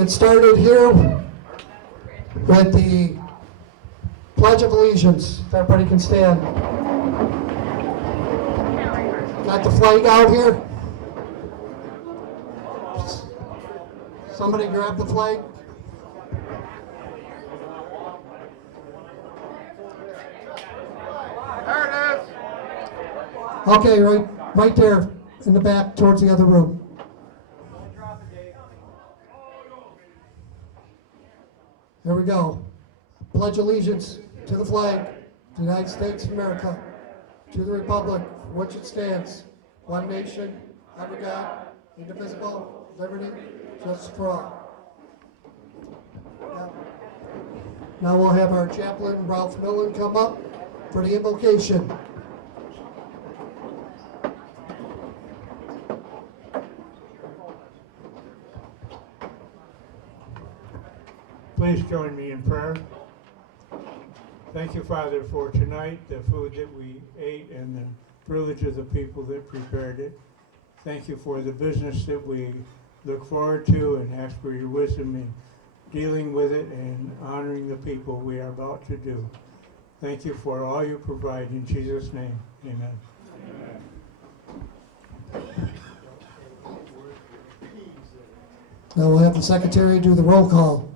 get started here with the Pledge of Allegiance. If everybody can stand. Got the flag out here? Somebody grab the flag. There it is. Okay, right there in the back towards the other room. There we go. Pledge allegiance to the flag, the United States of America, to the republic for which it stands, one nation, under God, indivisible, liberty, justice for all. Now we'll have our chaplain, Ralph Millen, come up for the invocation. Please join me in prayer. Thank you, Father, for tonight, the food that we ate and the privilege of the people that prepared it. Thank you for the business that we look forward to, and ask for your wisdom in dealing with it and honoring the people we are about to do. Thank you for all you provide. In Jesus' name, amen. Now we'll have the secretary do the roll call.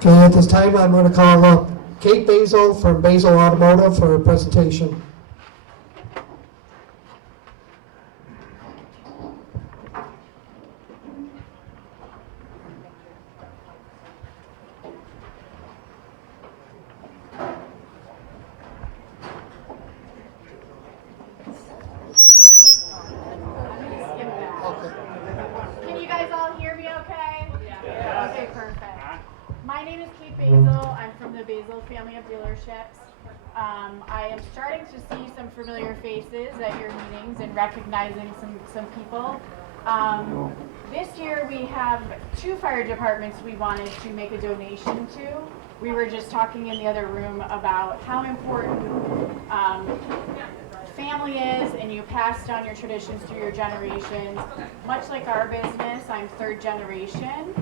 Okay, at this time I'm going to call up Kate Basil from Basil Automotive for a presentation. Can you guys all hear me okay? Yeah. Okay, perfect. My name is Kate Basil. I'm from the Basil family of dealerships. I am starting to see some familiar faces at your meetings and recognizing some people. This year we have 2 fire departments we wanted to make a donation to. We were just talking in the other room about how important family is, and you pass down your traditions through your generations. Much like our business, I'm 3rd generation.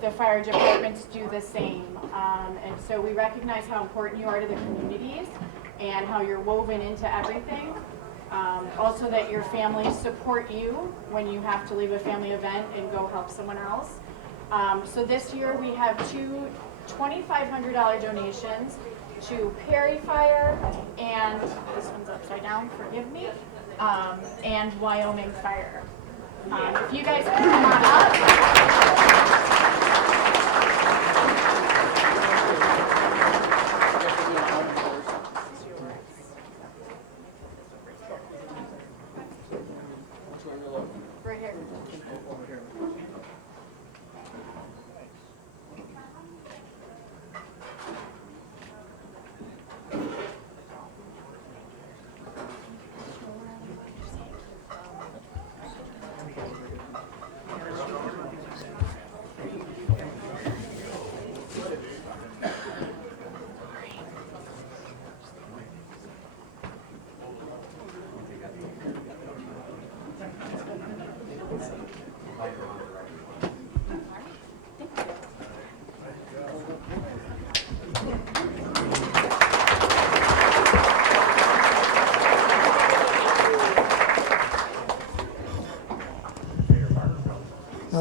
The fire departments do the same. And so we recognize how important you are to the communities and how you're woven into everything. Also that your families support you when you have to leave a family event and go help someone else. So this year we have 2 $2,500 donations to Perry Fire, and this one's upside down, forgive me, and Wyoming Fire. If you guys can come on up. Right here.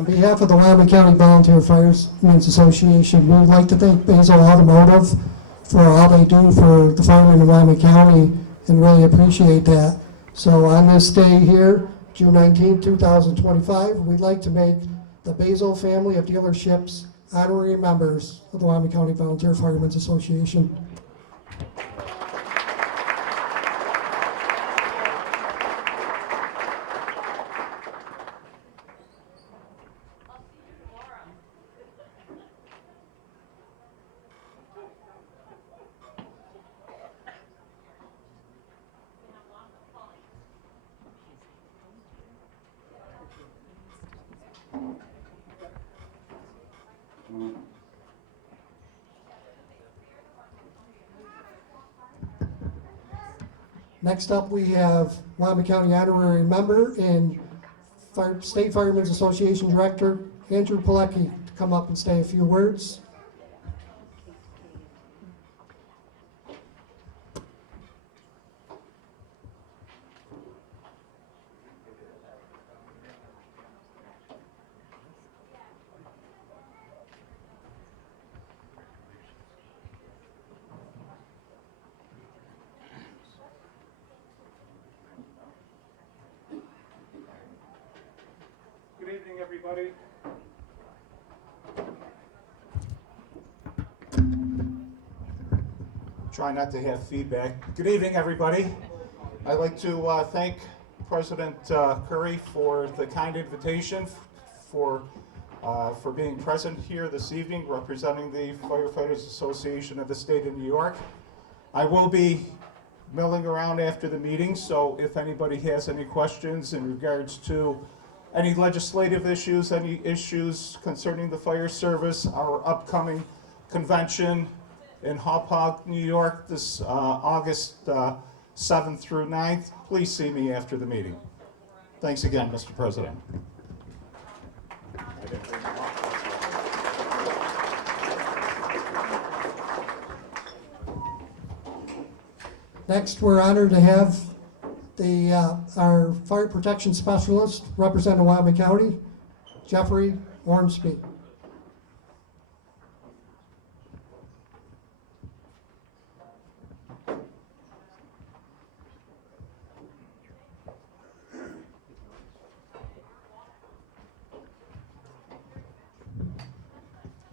On behalf of the Wyoming County Volunteer Firemen's Association, we would like to thank Basil Automotive for all they do for the firemen in Wyoming County and really appreciate that. So on this day here, June 19, 2025, we'd like to make the Basil family of dealerships honorary members of the Wyoming County Volunteer Firemen's Association. Next up, we have Wyoming County Honorary Member and State Firemen's Association Director Andrew Pilecki to come up and say a few words. Good evening, everybody. Try not to have feedback. Good evening, everybody. I'd like to thank President Curry for the kind invitation for being present here this evening, representing the Firefighters Association of the State of New York. I will be milling around after the meeting, so if anybody has any questions in regards to any legislative issues, any issues concerning the fire service, our upcoming convention in Hauppauge, New York, this August 7th through 9th, please see me after the meeting. Thanks again, Mr. President. Next, we're honored to have our fire protection specialist representing Wyoming County, Jeffrey Ormsby.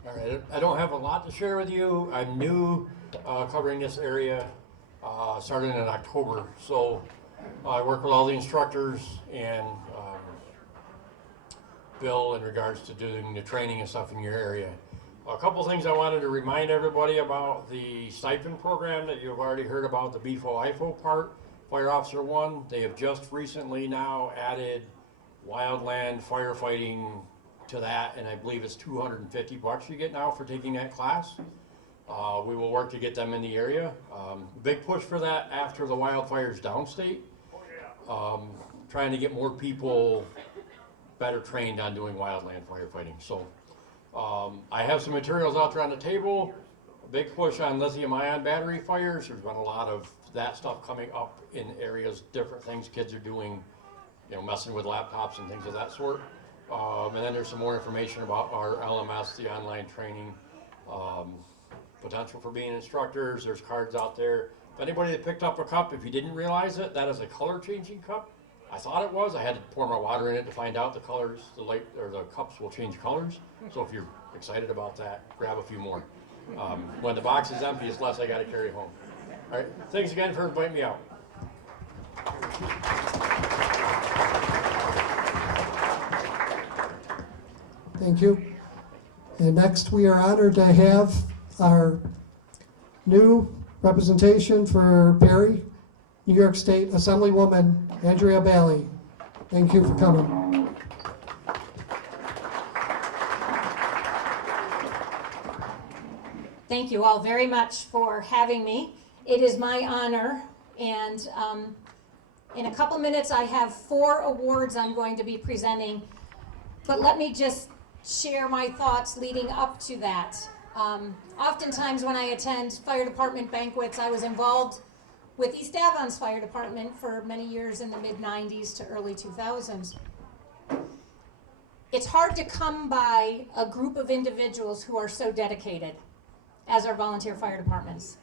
All right, I don't have a lot to share with you. I'm new covering this area, starting in October. So I work with all the instructors and Bill in regards to doing the training and stuff in your area. A couple things I wanted to remind everybody about: the stipend program that you've already heard about, the BFO-IFO part, Fire Officer 1. They have just recently now added wildland firefighting to that, and I believe it's $250 you get now for taking that class. We will work to get them in the area. Big push for that after the wildfires downstate. Trying to get more people better trained on doing wildland firefighting. So I have some materials out there on the table. A big push on lithium-ion battery fires. There's been a lot of that stuff coming up in areas, different things kids are doing, you know, messing with laptops and things of that sort. And then there's some more information about our LMS, the online training, potential for being instructors. There's cards out there. If anybody that picked up a cup, if you didn't realize it, that is a color changing cup. I thought it was. I had to pour my water in it to find out the colors, the light or the cups will change colors. So if you're excited about that, grab a few more. When the box is empty, it's less I got to carry home. All right. Thanks again for inviting me out. Thank you. And next, we are honored to have our new representation for Perry, New York State Assemblywoman Andrea Bailey. Thank you for coming. Thank you all very much for having me. It is my honor, and in a couple minutes I have 4 awards I'm going to be presenting, but let me just share my thoughts leading up to that. Oftentimes when I attend fire department banquets, I was involved with East Avon's fire department for many years in the mid-90s to early 2000s. It's hard to come by a group of individuals who are so dedicated as our volunteer fire departments.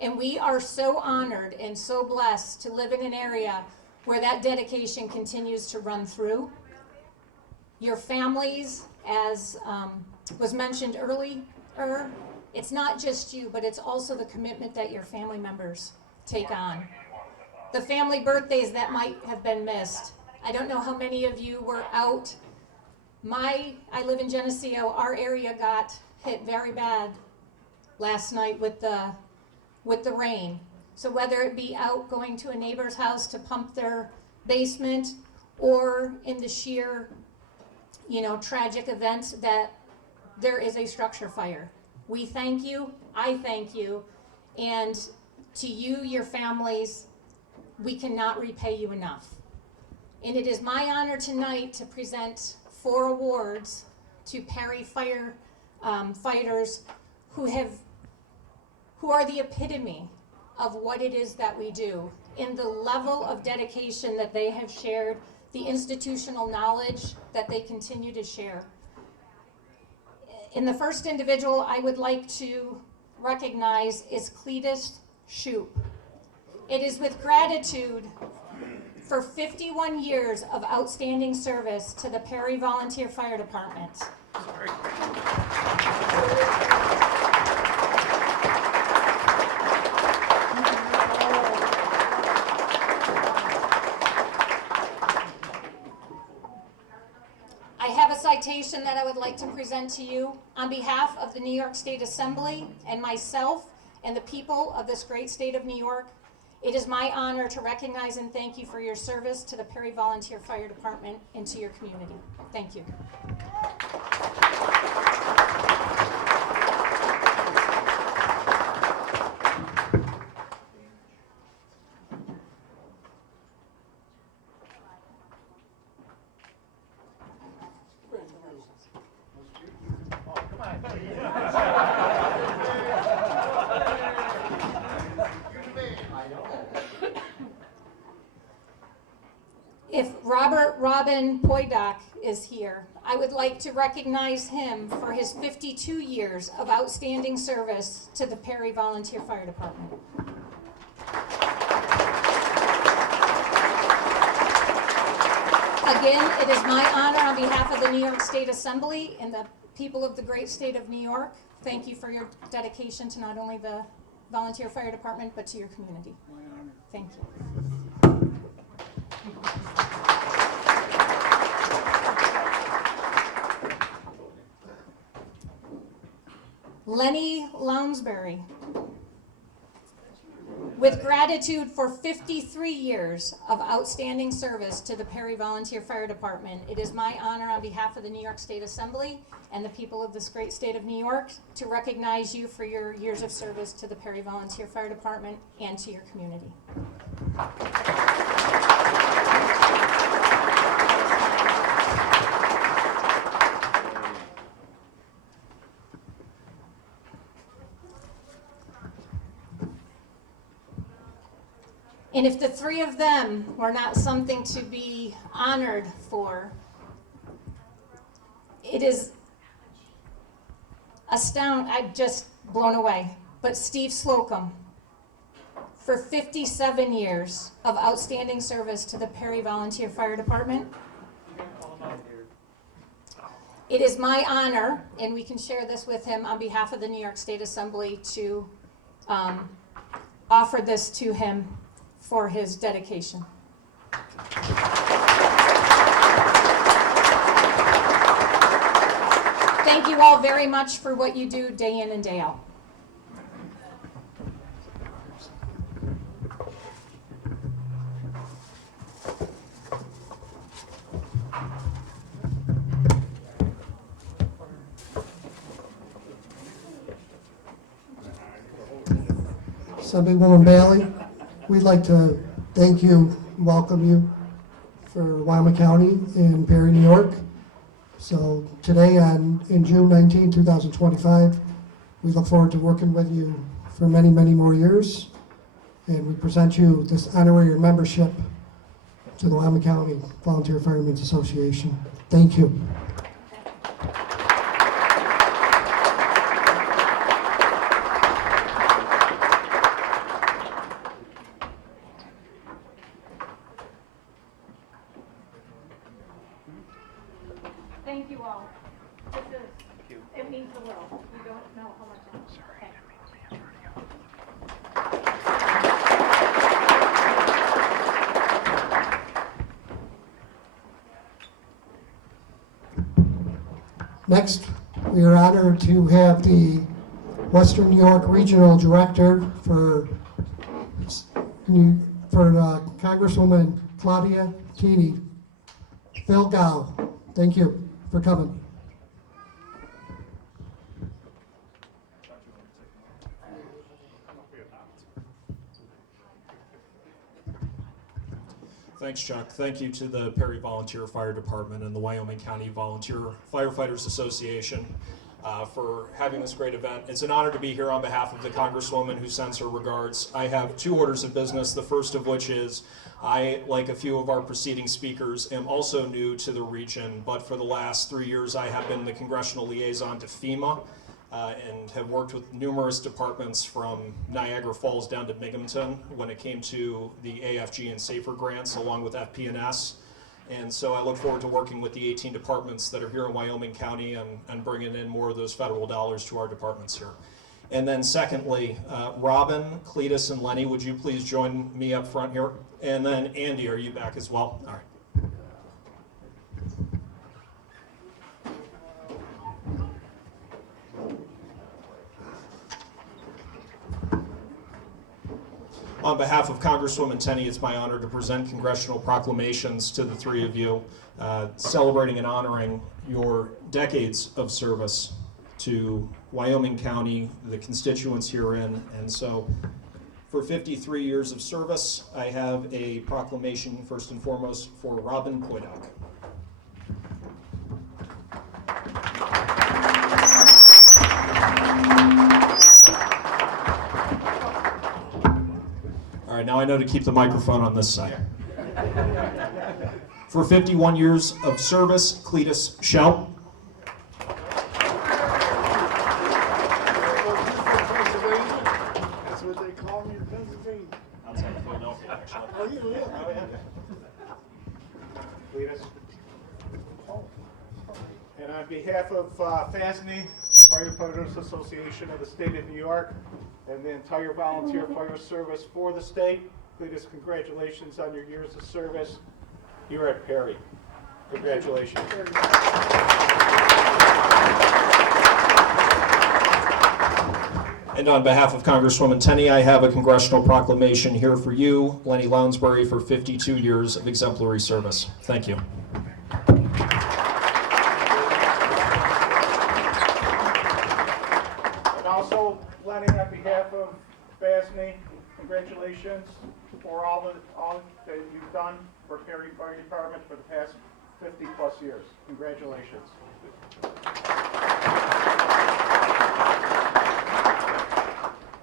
And we are so honored and so blessed to live in an area where that dedication continues to run through. Your families, as was mentioned earlier, it's not just you, but it's also the commitment that your family members take on. The family birthdays that might have been missed. I don't know how many of you were out. I live in Geneseo. Our area got hit very bad last night with the rain. So whether it be out going to a neighbor's house to pump their basement, or in the sheer, tragic event that there is a structure fire. We thank you, I thank you, and to you, your families, we cannot repay you enough. And it is my honor tonight to present 4 awards to Perry fighters who are the epitome of what it is that we do, in the level of dedication that they have shared, the institutional knowledge that they continue to share. In the first individual I would like to recognize is Cletus Shooz. It is with gratitude for 51 years of outstanding service to the Perry Volunteer Fire Department. I have a citation that I would like to present to you on behalf of the New York State Assembly and myself and the people of this great state of New York. It is my honor to recognize and thank you for your service to the Perry Volunteer Fire Department and to your community. Thank you. If Robin Poidock is here, I would like to recognize him for his 52 years of outstanding service to the Perry Volunteer Fire Department. Again, it is my honor on behalf of the New York State Assembly and the people of the great state of New York. Thank you for your dedication to not only the Volunteer Fire Department, but to your community. My honor. Thank you. Lenny Lounsbury. With gratitude for 53 years of outstanding service to the Perry Volunteer Fire Department, it is my honor on behalf of the New York State Assembly and the people of this great state of New York to recognize you for your years of service to the Perry Volunteer Fire Department and to your community. And if the 3 of them were not something to be honored for, it is astounding. I'm just blown away. But Steve Slocum, for 57 years of outstanding service to the Perry Volunteer Fire Department. It is my honor, and we can share this with him on behalf of the New York State Assembly, to offer this to him for his dedication. Thank you all very much for what you do day in and day out. Assemblywoman Bailey, we'd like to thank you, welcome you for Wyoming County in Perry, New York. So today, in June 19, 2025, we look forward to working with you for many, many more years. And we present you this honorary membership to the Wyoming County Volunteer Firemen's Association. Thank you. Next, we are honored to have the Western New York Regional Director for Congresswoman Claudia Keeney, Phil Gao. Thank you for coming. Thanks, Chuck. Thank you to the Perry Volunteer Fire Department and the Wyoming County Volunteer Firefighters Association for having this great event. It's an honor to be here on behalf of the Congresswoman who sends her regards. I have 2 orders of business, the first of which is I, like a few of our preceding speakers, am also new to the region, but for the last 3 years I have been the congressional liaison to FEMA and have worked with numerous departments from Niagara Falls down to Binghamton when it came to the AFG and SAFER grants along with FP&S. And so I look forward to working with the 18 departments that are here in Wyoming County and bringing in more of those federal dollars to our departments here. And then secondly, Robin, Cletus, and Lenny, would you please join me up front here? And then Andy, are you back as well? All right. On behalf of Congresswoman Tenney, it's my honor to present congressional proclamations to the 3 of you, celebrating and honoring your decades of service to Wyoming County, the constituents herein. And so for 53 years of service, I have a proclamation first and foremost for Robin Poidock. All right, now I know to keep the microphone on this side. For 51 years of service, Cletus Schaup. That's what they call me in Pennsylvania. Outside of Philadelphia, actually. Oh, you live? Oh, yeah. Cletus. And on behalf of FASNY, Firefighters Association of the State of New York, and the entire volunteer fire service for the state, Cletus, congratulations on your years of service here at Perry. Congratulations. And on behalf of Congresswoman Tenney, I have a congressional proclamation here for you, Lenny Lounsbury, for 52 years of exemplary service. Thank you. And also, Lenny, on behalf of FASNY, congratulations for all that you've done for Perry Fire Department for the past 50 plus years. Congratulations.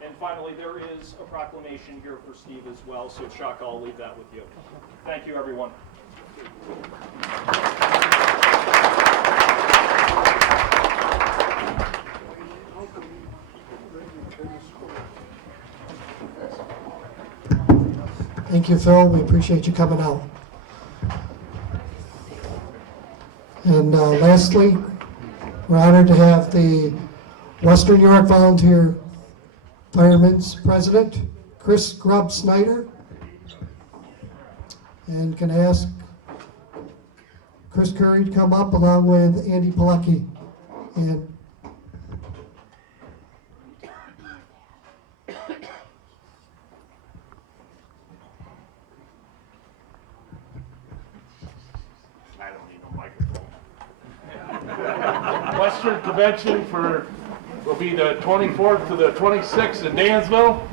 And finally, there is a proclamation here for Steve as well, so Chuck, I'll leave that with you. Thank you, everyone. Thank you, Phil. We appreciate you coming out. And lastly, we're honored to have the Western New York Volunteer Firemen's President, Chris Grubb Snyder. And can I ask Chris Curry to come up along with Andy Pilecki. And I don't need no microphone. Western Convention will be the 24th to the 26th in Dansville.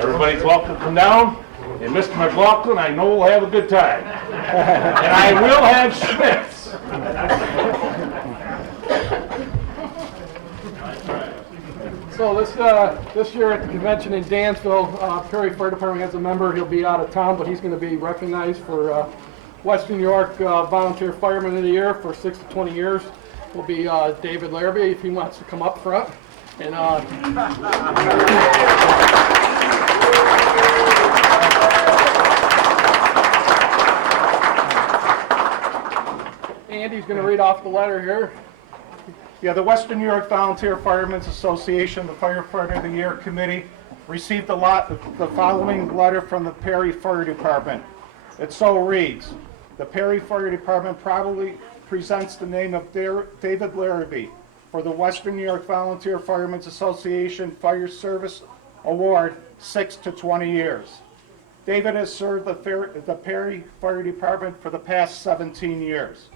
Everybody's welcome to come down. And Mr. McLaughlin, I know we'll have a good time. And I will have Schmitz. So this year at the convention in Dansville, Perry Fire Department has a member. He'll be out of town, but he's going to be recognized for Western New York Volunteer Fireman of the Year for 6 to 20 years. Will be David Larrabee if he wants to come up front. And Andy's going to read off the letter here. Yeah, the Western New York Volunteer Firemen's Association, the Firefighter of the Year Committee, received the following letter from the Perry Fire Department. It so reads: the Perry Fire Department presents the name of David Larrabee for the Western New York Volunteer Firemen's Association Fire Service Award 6 to 20 years. David has served the Perry Fire Department for the past 17 years.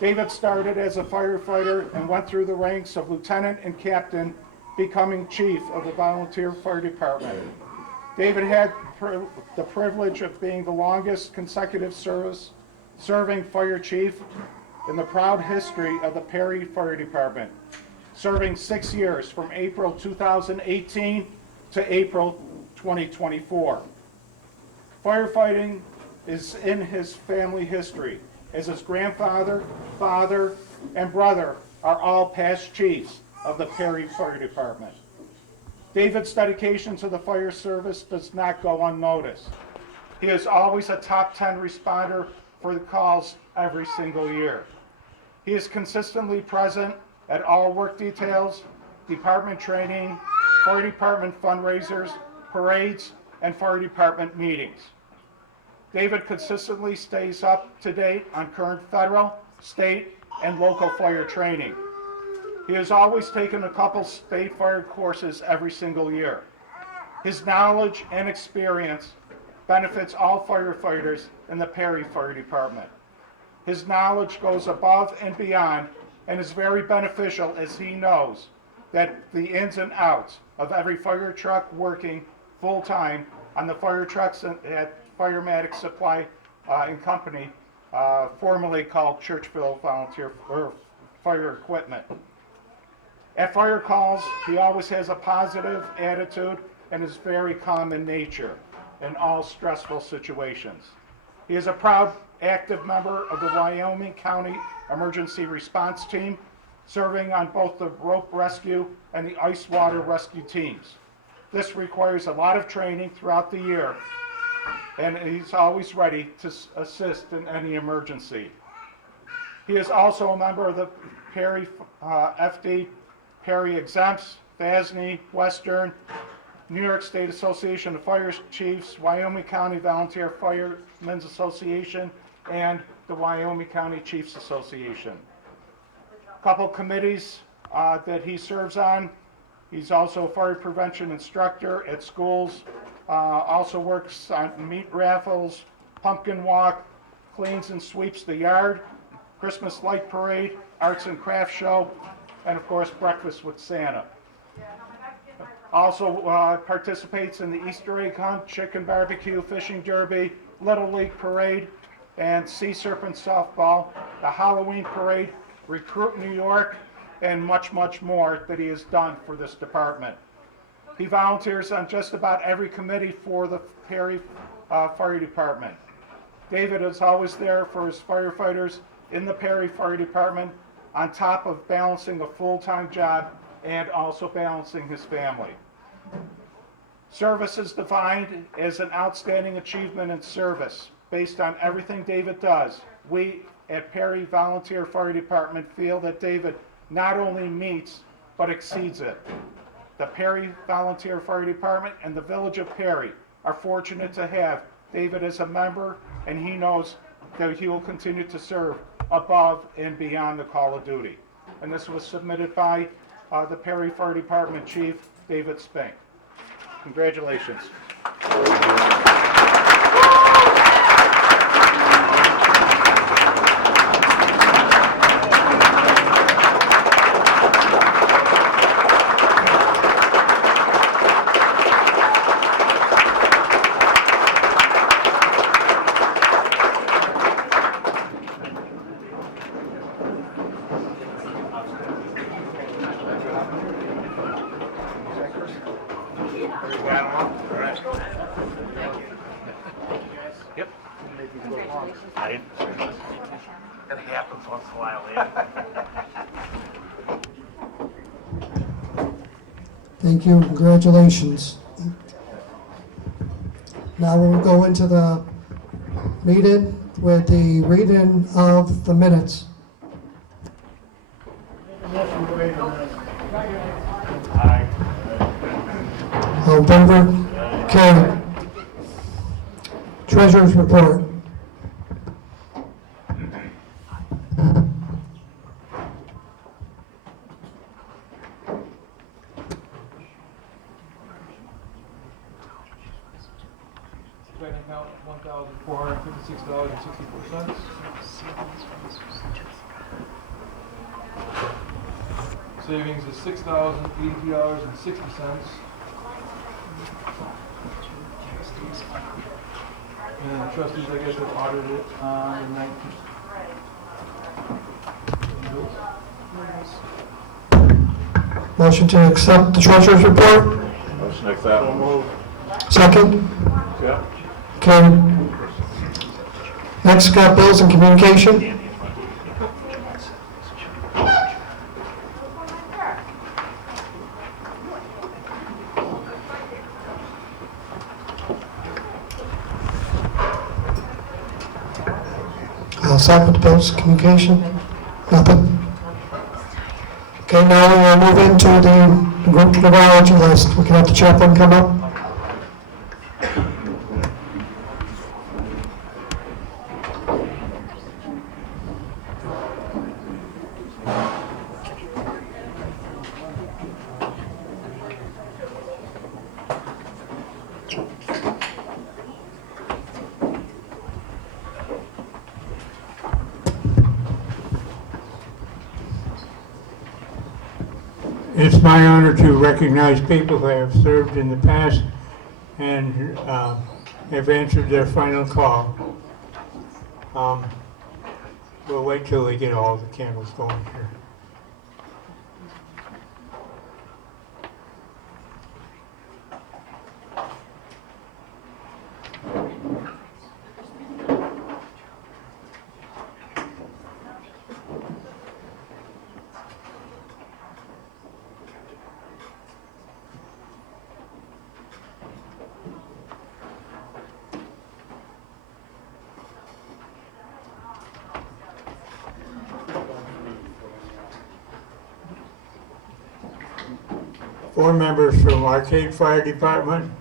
David started as a firefighter and went through the ranks of lieutenant and captain, becoming chief of the volunteer fire department. David had the privilege of being the longest consecutive serving fire chief in the proud history of the Perry Fire Department, serving 6 years from April 2018 to April 2024. Firefighting is in his family history, as his grandfather, father, and brother are all past chiefs of the Perry Fire Department. David's dedication to the fire service does not go unnoticed. He is always a top 10 responder for the calls every single year. He is consistently present at all work details, department training, fire department fundraisers, parades, and fire department meetings. David consistently stays up to date on current federal, state, and local fire training. He has always taken a couple state fire courses every single year. His knowledge and experience benefits all firefighters in the Perry Fire Department. His knowledge goes above and beyond and is very beneficial, as he knows that the ins and outs of every fire truck working full-time on the fire trucks at Firematic Supply and Company, formerly called Churchville Volunteer Fire Equipment. At fire calls, he always has a positive attitude and is very calm in nature in all stressful situations. He is a proud, active member of the Wyoming County Emergency Response Team, serving on both the rope rescue and the ice water rescue teams. This requires a lot of training throughout the year, and he's always ready to assist in any emergency. He is also a member of the Perry FD, Perry Exempts, FASNY, Western, New York State Association of Fire Chiefs, Wyoming County Volunteer Firemen's Association, and the Wyoming County Chiefs Association. A couple committees that he serves on. He's also a fire prevention instructor at schools, also works on meat raffles, pumpkin walk, cleans and sweeps the yard, Christmas light parade, arts and crafts show, and of course breakfast with Santa. Also participates in the Easter egg hunt, chicken barbecue, fishing derby, Little League parade, and sea serpent softball, the Halloween parade, Recruit New York, and much, much more that he has done for this department. He volunteers on just about every committee for the Perry Fire Department. David is always there for his firefighters in the Perry Fire Department, on top of balancing a full-time job and also balancing his family. Service is defined as an outstanding achievement in service. Based on everything David does, we at Perry Volunteer Fire Department feel that David not only meets, but exceeds it. The Perry Volunteer Fire Department and the Village of Perry are fortunate to have David as a member, and he knows that he will continue to serve above and beyond the call of duty. And this was submitted by the Perry Fire Department Chief, David Spink. Congratulations. It happens once in a while, yeah. Thank you, congratulations. Now we'll go into the meeting with the reading of the minutes. All in favor? Carried. Treasurer's report. bank account $1,456.64. Savings is $6,082.60. And the trustees, I guess, have audited it on the 19th. Motion to accept the treasurer's report? Motion to accept. Second? Yeah. Okay. Next, got bills and communication. All set with the bills, communication? Nothing? Okay, now we will move into the group neurology list. We can have the chaplain come up. It's my honor to recognize people who have served in the past and have answered their final call. We'll wait till they get all the candles going here. Four members from Arcade Fire Department: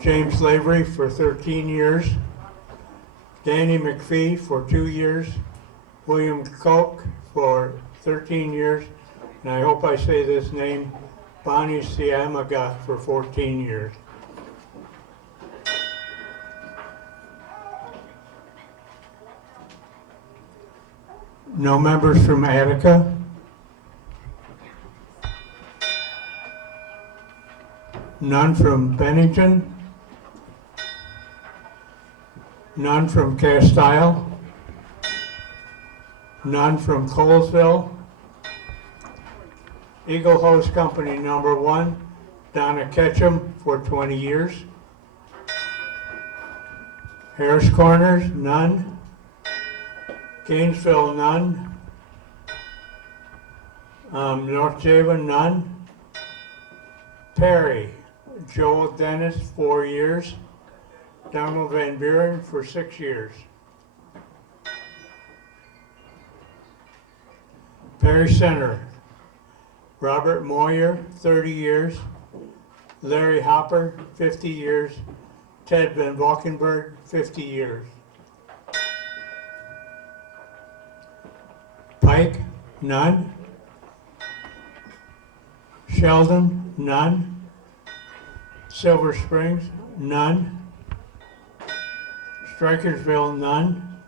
James Lavery for 13 years, Danny McPhee for 2 years, William Co for 13 years, and I hope I say this name, Bonnie Siamaga for 14 years. No members from Attica. None from Bennington. None from Castile. None from Colesville. Eagle Hose Company number 1, Donna Ketchum for 20 years. Harris Corners, none. Gainesville, none. North Java, none. Perry, Joel Dennis, 4 years. Donald Van Buren for 6 years. Perry Center, Robert Moyer, 30 years. Larry Hopper, 50 years. Ted Van Valkenburg, 50 years. Pike, none. Sheldon, none. Silver Springs, none. Strikersville, none.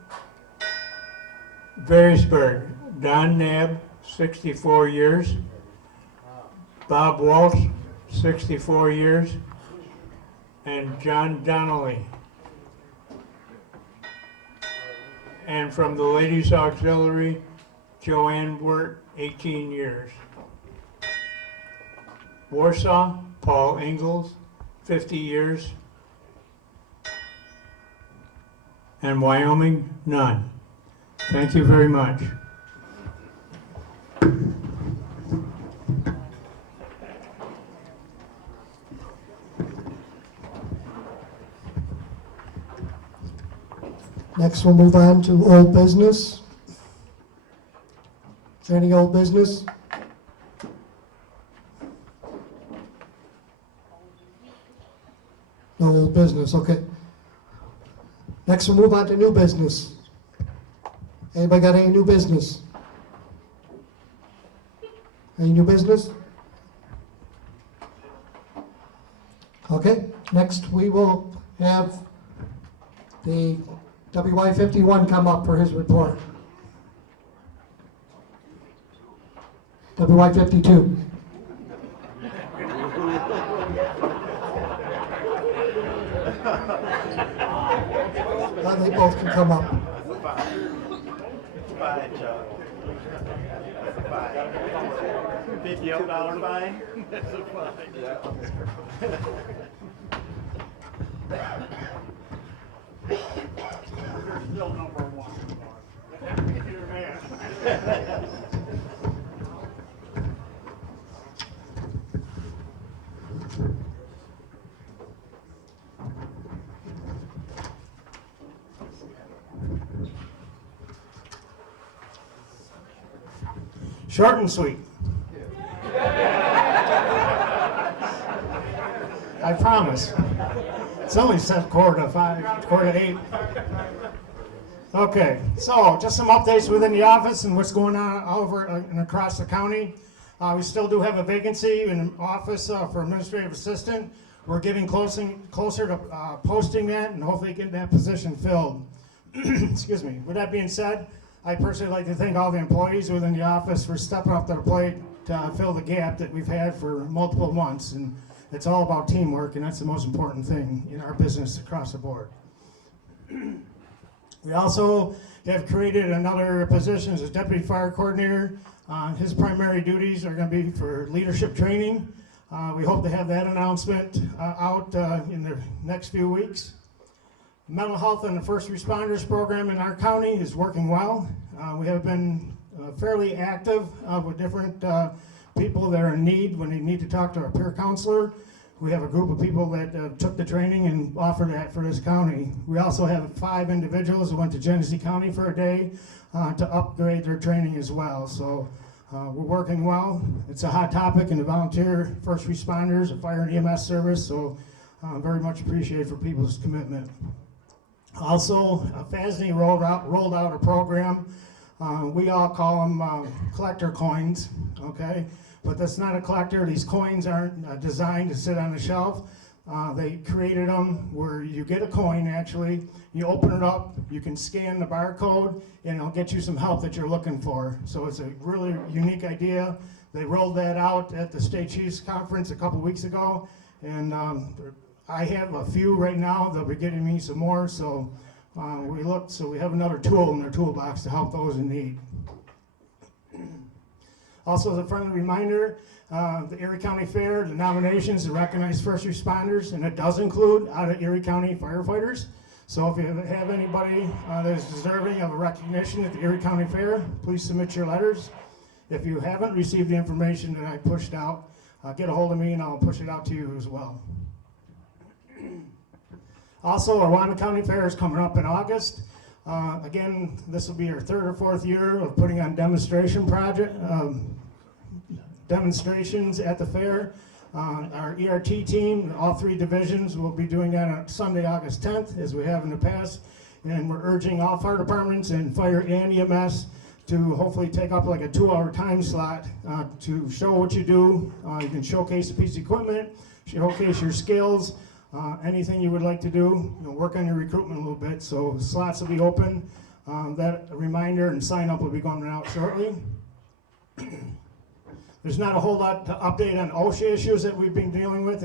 Varysburg, Don Nab, 64 years. Bob Walsh, 64 years. And John Donnelly. And from the Ladies Auxiliary, Joanne Wirt, 18 years. Warsaw, Paul Ingalls, 50 years. And Wyoming, none. Thank you very much. Next, we'll move on to old business. Is there any old business? No old business, okay. Next, we'll move on to new business. Anybody got any new business? Any new business? Okay, next we will have the WY51 come up for his report. WY52. They both can come up. Fine, Chuck. That's a fine. $50 fine? That's a fine. You're still number one. You're man. Short and sweet. I promise. It's only set 4:45, 4:45. Okay, so just some updates within the office and what's going on all over and across the county. We still do have a vacancy in the office for administrative assistant. We're getting closer to posting that and hopefully getting that position filled. Excuse me. With that being said, I personally like to thank all the employees within the office for stepping up to the plate to fill the gap that we've had for multiple months. And it's all about teamwork, and that's the most important thing in our business across the board. We also have created another position as a deputy fire coordinator. His primary duties are going to be for leadership training. We hope to have that announcement out in the next few weeks. Mental health and the first responders program in our county is working well. We have been fairly active with different people that are in need when they need to talk to a peer counselor. We have a group of people that took the training and offered that for this county. We also have 5 individuals who went to Genesee County for a day to upgrade their training as well. So we're working well. It's a hot topic in the volunteer first responders, a fire and EMS service, so very much appreciated for people's commitment. Also, FASD rolled out a program. We all call them collector coins, okay? But that's not a collector. These coins aren't designed to sit on the shelf. They created them where you get a coin, actually, you open it up, you can scan the barcode, and it'll get you some help that you're looking for. So it's a really unique idea. They rolled that out at the State Chiefs Conference a couple weeks ago, and I have a few right now. They'll be getting me some more, so we have another tool in their toolbox to help those in need. Also, as a friendly reminder, the Erie County Fair, the nominations to recognize first responders, and it does include out of Erie County firefighters. So if you have anybody that is deserving of a recognition at the Erie County Fair, please submit your letters. If you haven't received the information that I pushed out, get a hold of me and I'll push it out to you as well. Also, our Wyoming County Fair is coming up in August. Again, this will be our 3rd or 4th year of putting on demonstrations at the fair. Our ERT team, all 3 divisions, will be doing that on Sunday, August 10th, as we have in the past. And we're urging all fire departments and fire and EMS to hopefully take up like a 2-hour time slot to show what you do. You can showcase a piece of equipment, showcase your skills, anything you would like to do, work on your recruitment a little bit. So slots will be open. That reminder and sign up will be going out shortly. There's not a whole lot to update on OSHA issues that we've been dealing with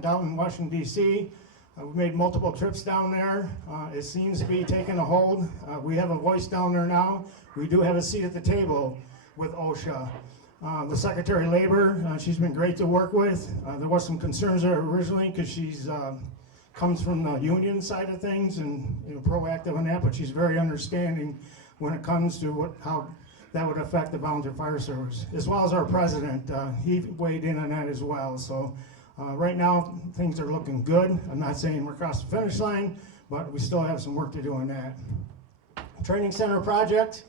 down in Washington, D.C. We've made multiple trips down there. It seems to be taking a hold. We have a voice down there now. We do have a seat at the table with OSHA. The Secretary of Labor, she's been great to work with. There was some concerns there originally because she's comes from the union side of things and proactive on that, but she's very understanding when it comes to how that would affect the volunteer fire service, as well as our president. He weighed in on that as well. So right now things are looking good. I'm not saying we're across the finish line, but we still have some work to do on that. Training center project.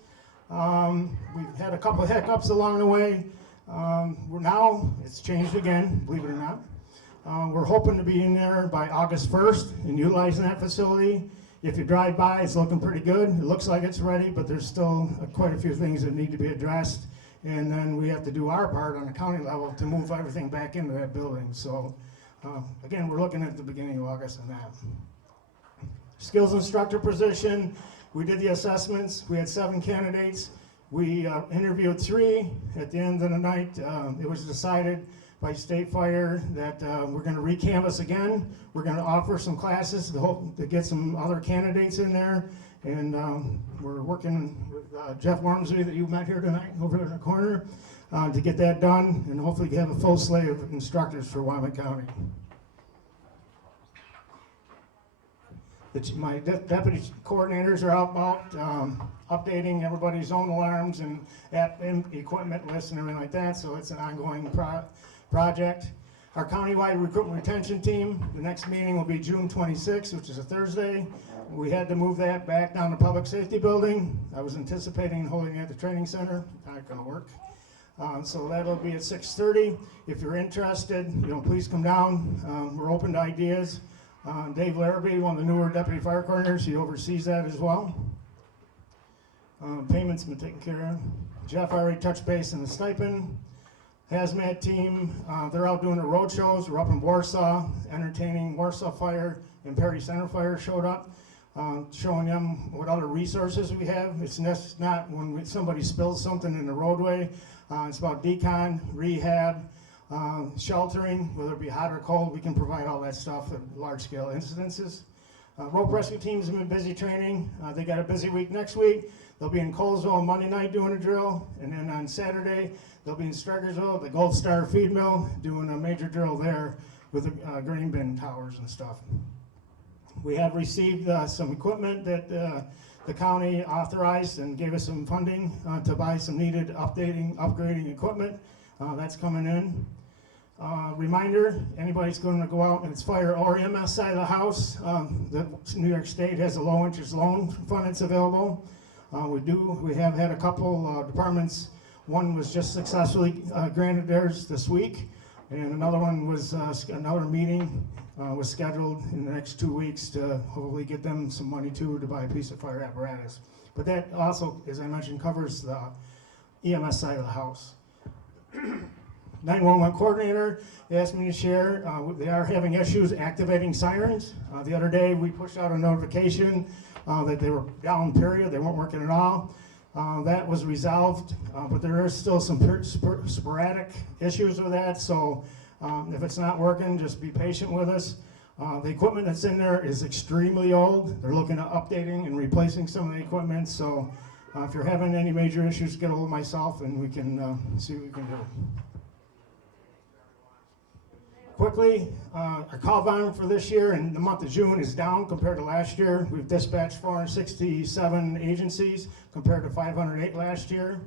We've had a couple of hiccups along the way. Now it's changed again, believe it or not. We're hoping to be in there by August 1st and utilizing that facility. If you drive by, it's looking pretty good. It looks like it's ready, but there's still quite a few things that need to be addressed. And then we have to do our part on the county level to move everything back into that building. So again, we're looking at the beginning of August on that. Skills instructor position, we did the assessments. We had 7 candidates. We interviewed 3. At the end of the night, it was decided by State Fire that we're going to re-canvass again. We're going to offer some classes to hope to get some other candidates in there. And we're working with Jeff Wormsley that you met here tonight over in the corner to get that done and hopefully have a full slate of instructors for Wyoming County. My deputy coordinators are out about updating everybody's own alarms and equipment lists and everything like that, so it's an ongoing project. Our countywide recruitment retention team, the next meeting will be June 26th, which is a Thursday. We had to move that back down to Public Safety Building. I was anticipating holding it at the training center. Not going to work. So that'll be at 6:30. If you're interested, please come down. We're open to ideas. Dave Larrabee, one of the newer deputy fire coordinators, he oversees that as well. Payment's been taken care of. Jeff already touched base on the stipend. Hazmat team, they're out doing the road shows. We're up in Warsaw, entertaining Warsaw Fire and Perry Center Fire showed up, showing them what other resources we have. It's not when somebody spills something in the roadway. It's about decon, rehab, sheltering, whether it be hot or cold. We can provide all that stuff at large-scale incidences. Rope rescue teams have been busy training. They got a busy week next week. They'll be in Colesville on Monday night doing a drill, and then on Saturday they'll be in Stregersville, the Gold Star feed mill, doing a major drill there with the grain bin towers and stuff. We have received some equipment that the county authorized and gave us some funding to buy some needed upgrading equipment. That's coming in. Reminder, anybody's going to go out and it's fire or EMS side of the house, New York State has a low interest loan fund that's available. We have had a couple departments. One was just successfully granted theirs this week, and another one was another meeting was scheduled in the next 2 weeks to hopefully get them some money too to buy a piece of fire apparatus. But that also, as I mentioned, covers the EMS side of the house. 911 coordinator asked me to share, they are having issues activating sirens. The other day we pushed out a notification that they were down, period, they weren't working at all. That was resolved, but there is still some sporadic issues with that, so if it's not working, just be patient with us. The equipment that's in there is extremely old. They're looking at updating and replacing some of the equipment, so if you're having any major issues, get a hold of myself and we can see what we can do. Quickly, our call volume for this year in the month of June is down compared to last year. We've dispatched 467 agencies compared to 508 last year.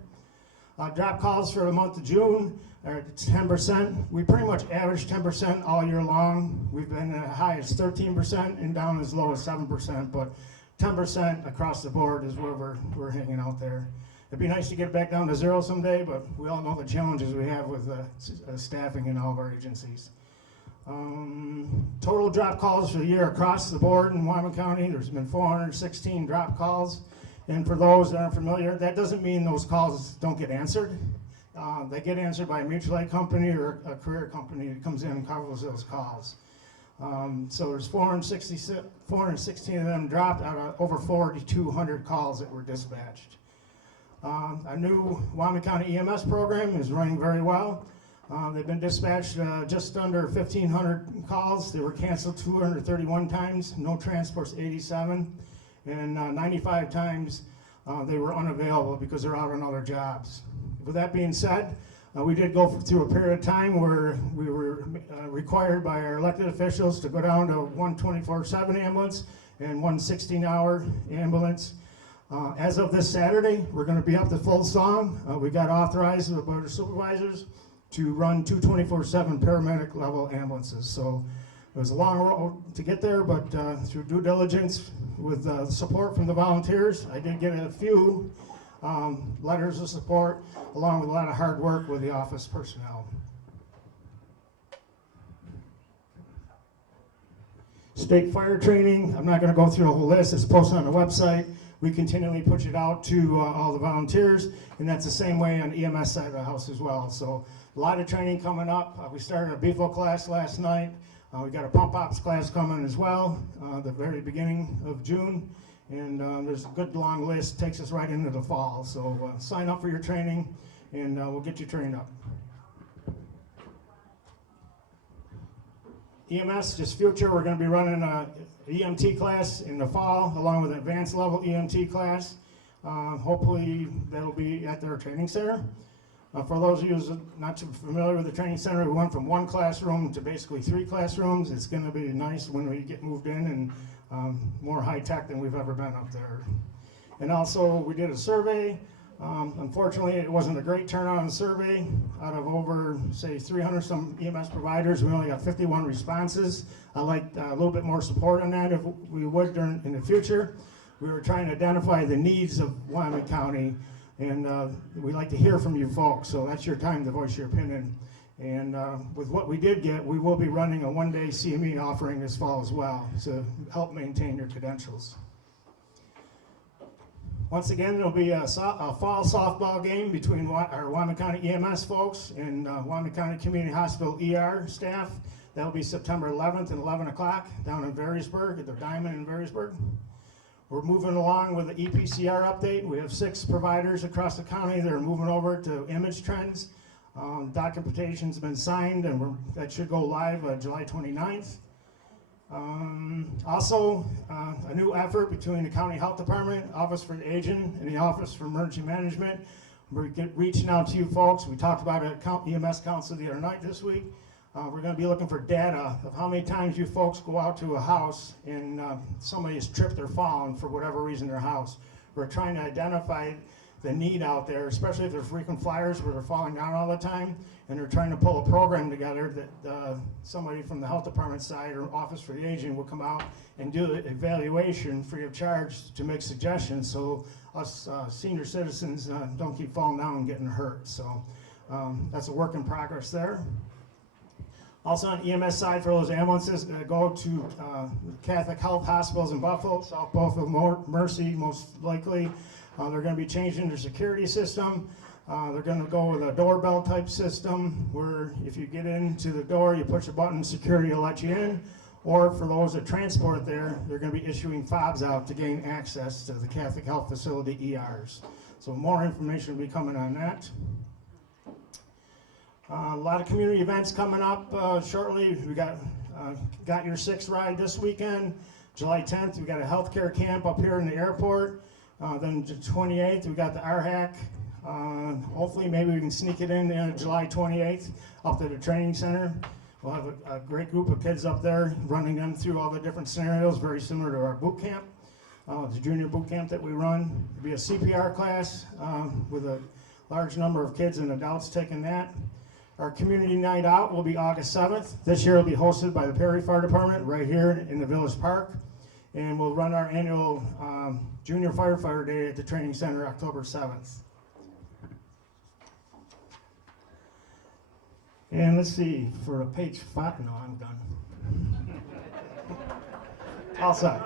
Drop calls for the month of June are 10%. We pretty much average 10% all year long. We've been as high as 13% and down as low as 7%, but 10% across the board is where we're hanging out there. It'd be nice to get back down to 0 someday, but we all know the challenges we have with staffing in all of our agencies. Total drop calls for the year across the board in Wyoming County, there's been 416 drop calls. And for those that aren't familiar, that doesn't mean those calls don't get answered. They get answered by a mutual aid company or a career company that comes in and covers those calls. So there's 416 of them dropped out of over 4,200 calls that were dispatched. Our new Wyoming County EMS program is running very well. They've been dispatched just under 1,500 calls. They were canceled 231 times, no transports 87, and 95 times they were unavailable because they're out on other jobs. With that being said, we did go through a period of time where we were required by our elected officials to go down to one 24/7 ambulance and one 16-hour ambulance. As of this Saturday, we're going to be up to full song. We got authorized by the Board of Supervisors to run 2 24/7 paramedic level ambulances. So it was a long road to get there, but through due diligence with support from the volunteers, I did get a few letters of support along with a lot of hard work with the office personnel. State fire training, I'm not going to go through the whole list, it's posted on the website. We continually push it out to all the volunteers, and that's the same way on the EMS side of the house as well. So a lot of training coming up. We started a BFO class last night. We got a pump ops class coming as well, the very beginning of June. And there's a good long list, takes us right into the fall. So sign up for your training and we'll get you trained up. EMS, just future, we're going to be running a EMT class in the fall along with an advanced level EMT class. Hopefully that'll be at their training center. For those of you who's not too familiar with the training center, we went from 1 classroom to basically 3 classrooms. It's going to be nice when we get moved in and more high tech than we've ever been up there. And also we did a survey. Unfortunately, it wasn't a great turnout on the survey. Out of over, say, 300 some EMS providers, we only got 51 responses. I'd like a little bit more support on that if we would in the future. We were trying to identify the needs of Wyoming County, and we'd like to hear from you folks, so that's your time to voice your opinion. And with what we did get, we will be running a 1-day CME offering this fall as well to help maintain your credentials. Once again, there'll be a fall softball game between our Wyoming County EMS folks and Wyoming County Community Hospital ER staff. That'll be September 11th at 11 o'clock down in Varysburg at the Diamond in Varysburg. We're moving along with the EPCR update. We have 6 providers across the county that are moving over to image trends. Documentation's been signed and that should go live July 29th. Also, a new effort between the County Health Department, Office for the Aging, and the Office for Emergency Management. We're reaching out to you folks. We talked about it at EMS Council the other night this week. We're going to be looking for data of how many times you folks go out to a house and somebody has tripped or fallen for whatever reason in their house. We're trying to identify the need out there, especially if they're frequent flyers where they're falling down all the time, and they're trying to pull a program together that somebody from the health department side or Office for the Aging will come out and do an evaluation free of charge to make suggestions so us senior citizens don't keep falling down and getting hurt. So that's a work in progress there. Also on EMS side, for those ambulances that go to Catholic Health Hospitals in Buffalo, South Buffalo, Mercy most likely, they're going to be changing their security system. They're going to go with a doorbell type system where if you get into the door, you push a button, security will let you in. Or for those that transport there, they're going to be issuing fobs out to gain access to the Catholic Health Facility ERs. So more information will be coming on that. A lot of community events coming up shortly. We got Your Six ride this weekend. July 10th, we got a healthcare camp up here in the airport. Then the 28th, we got the RHAC. Hopefully, maybe we can sneak it in July 28th up to the training center. We'll have a great group of kids up there running them through all the different scenarios, very similar to our boot camp, the junior boot camp that we run. It'll be a CPR class with a large number of kids and adults taking that. Our community night out will be August 7th. This year it will be hosted by the Perry Fire Department right here in the Village Park. And we'll run our annual Junior Firefighter Day at the Training Center October 7th. And let's see, for page 5, no, I'm done. All set.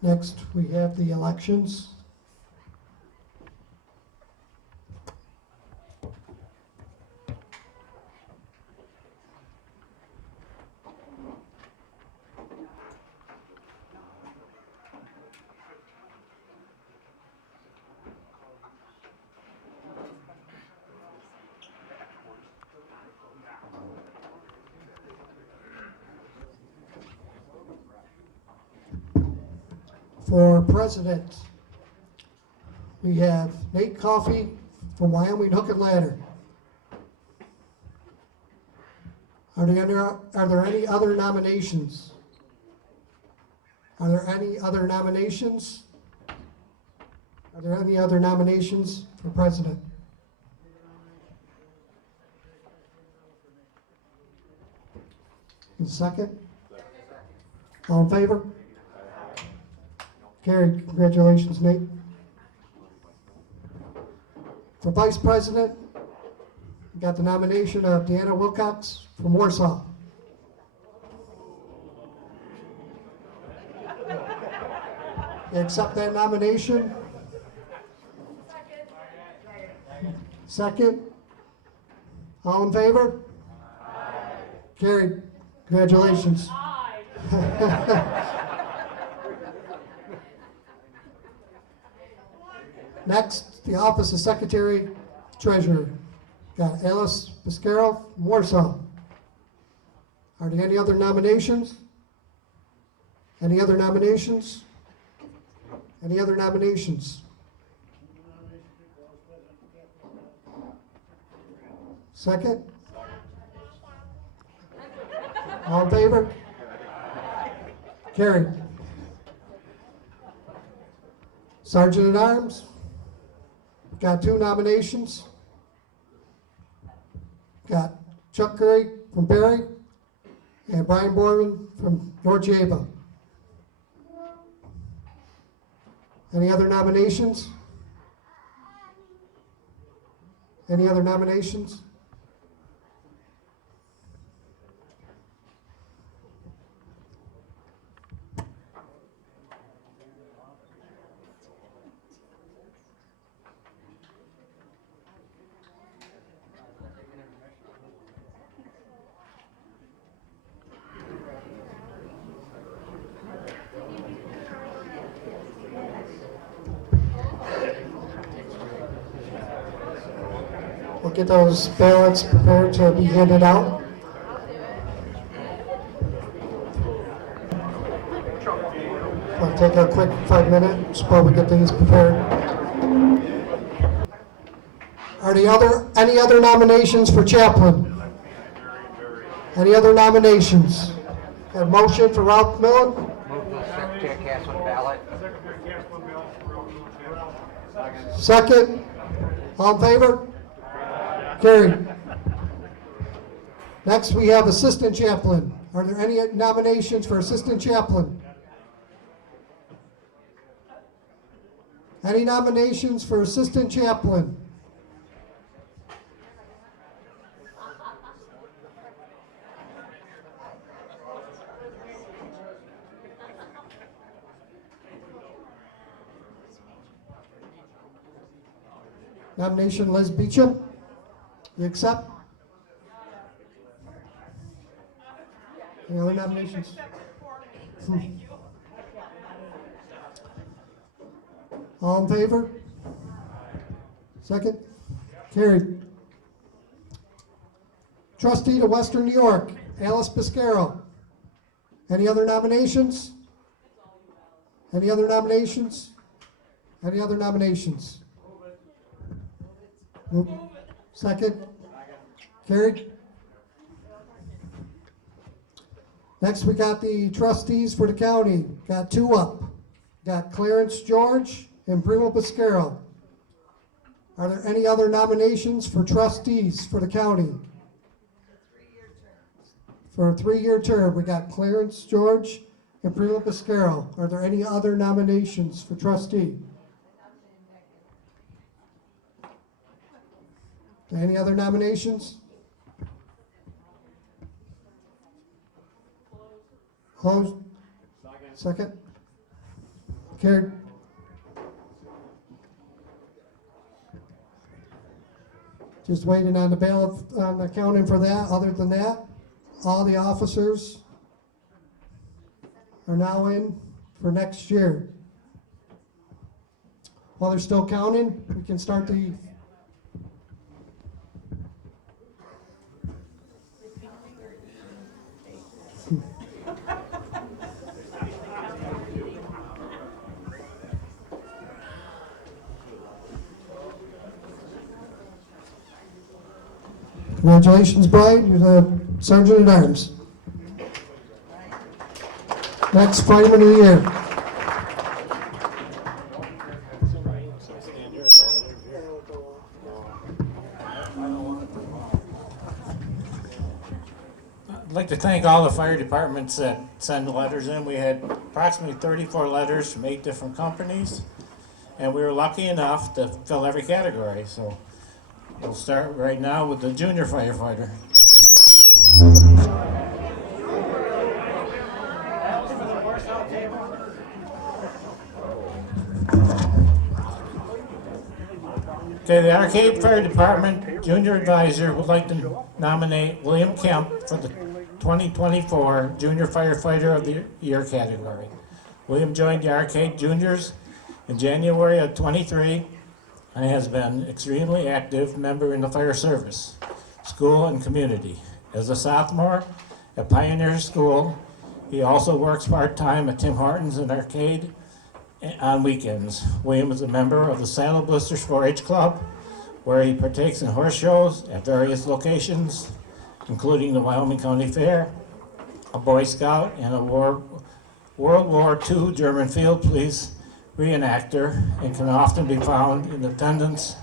Next, we have the elections. For president, we have Nate Coffey from Wyoming Hook and Ladder. Are there any other nominations? Are there any other nominations? Are there any other nominations for president? And second? All in favor? Carried. Congratulations, Nate. For Vice President, we got the nomination of Deanna Wilcox from Warsaw. You accept that nomination? Second? All in favor? Carried. Congratulations. Next, the Office of Secretary Treasurer. Got Alice Piscaro from Warsaw. Are there any other nominations? Any other nominations? Any other nominations? Second? All in favor? Carried. Sergeant at Arms, got 2 nominations. Got Chuck Curry from Perry and Brian Borman from North Java. Any other nominations? Any other nominations? We'll get those ballots prepared to be handed out. I'll take a quick 5 minutes while we get these prepared. Are there any other nominations for chaplain? Any other nominations? Got a motion for Ralph Millen? Move the Secretary cast one ballot. Second? All in favor? Carried. Next, we have assistant chaplain. Are there any nominations for assistant chaplain? Any nominations for assistant chaplain? Nomination Liz Beecham. You accept? Any other nominations? All in favor? Second? Carried. Trustee to Western New York, Alice Piscaro. Any other nominations? Any other nominations? Any other nominations? Move it. Second? Carried. Next, we got the trustees for the county. Got 2 up. Got Clarence George and Primo Piscaro. Are there any other nominations for trustees for the county? For a 3-year term, we got Clarence George and Primo Piscaro. Are there any other nominations for trustee? Any other nominations? Closed. Second. Carried. Just waiting on the ballot, on the counting for that. Other than that, all the officers are now in for next year. While they're still counting, we can start the Congratulations, Brian. You're the Sergeant at Arms. Next Fireman of the Year. I'd like to thank all the fire departments that send letters in. We had approximately 34 letters from 8 different companies, and we were lucky enough to fill every category. So We'll start right now with the junior firefighter. Okay, the Arcade Fire Department Junior Advisor would like to nominate William Kemp for the 2024 Junior Firefighter of the Year category. William joined the Arcade Juniors in January of '23 and has been extremely active member in the fire service, school, and community. As a sophomore at Pioneer School, he also works part-time at Tim Hortons and Arcade on weekends. William is a member of the Saddle Blisters 4-H Club, where he partakes in horse shows at various locations, including the Wyoming County Fair, a Boy Scout, and a World War II German field police reenactor, and can often be found in attendance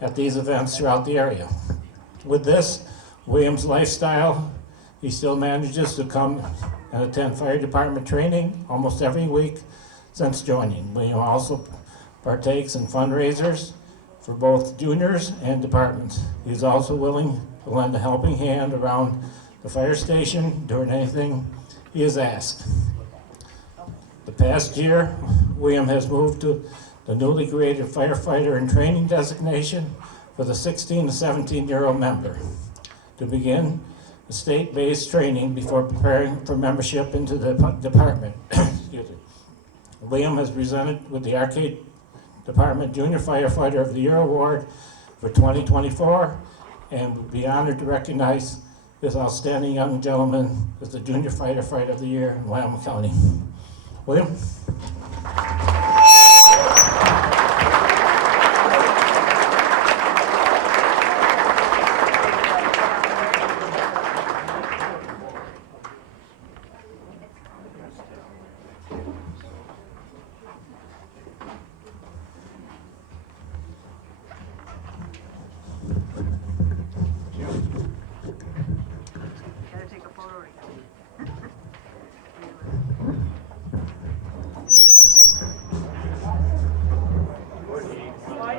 at these events throughout the area. With this, William's lifestyle, he still manages to come and attend fire department training almost every week since joining. William also partakes in fundraisers for both juniors and departments. He's also willing to lend a helping hand around the fire station during anything he is asked. The past year, William has moved to the newly created firefighter in training designation for the 16 to 17-year-old member to begin the state-based training before preparing for membership into the department. Excuse me. William has presented with the Arcade Department Junior Firefighter of the Year Award for 2024 and would be honored to recognize this outstanding young gentleman as the Junior Firefighter of the Year in Wyoming County. William?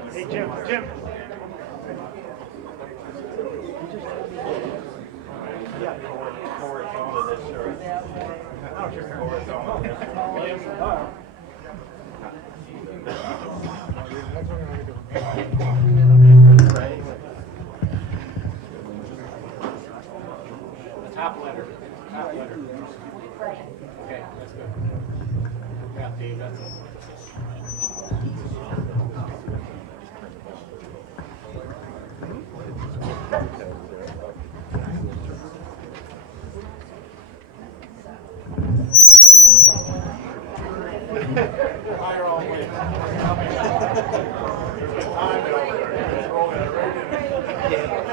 Hey, Jim. Yeah, horizontal this, sir. I don't care. Horizontal. The top letter. Top letter. Okay, that's good. Yeah, Dave, that's it.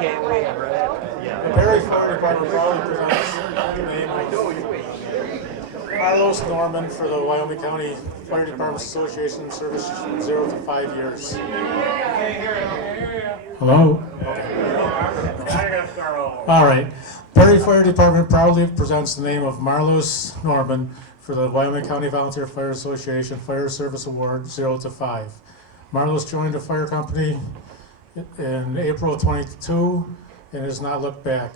Can't wait, right? The Perry Fire Department proudly presents the name of Carlos Norman for the Wyoming County Fire Department Association Service 0 to 5 years. Hello? All right. Perry Fire Department proudly presents the name of Marlos Norman for the Wyoming County Volunteer Fire Association Fire Service Award 0 to 5. Marlos joined the fire company in April of 22 and has not looked back.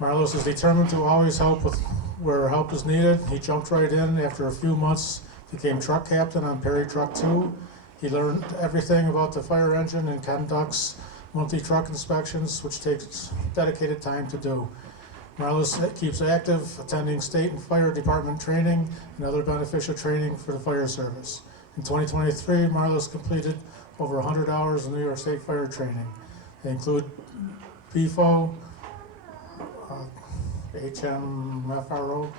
Marlos is determined to always help with where help is needed. He jumped right in after a few months, became truck captain on Perry Truck 2. He learned everything about the fire engine and conducts monthly truck inspections, which takes dedicated time to do. Marlos keeps active, attending state and fire department training and other beneficial training for the fire service. In 2023, Marlos completed over 100 hours of New York State fire training. They include BFO, HMFRO,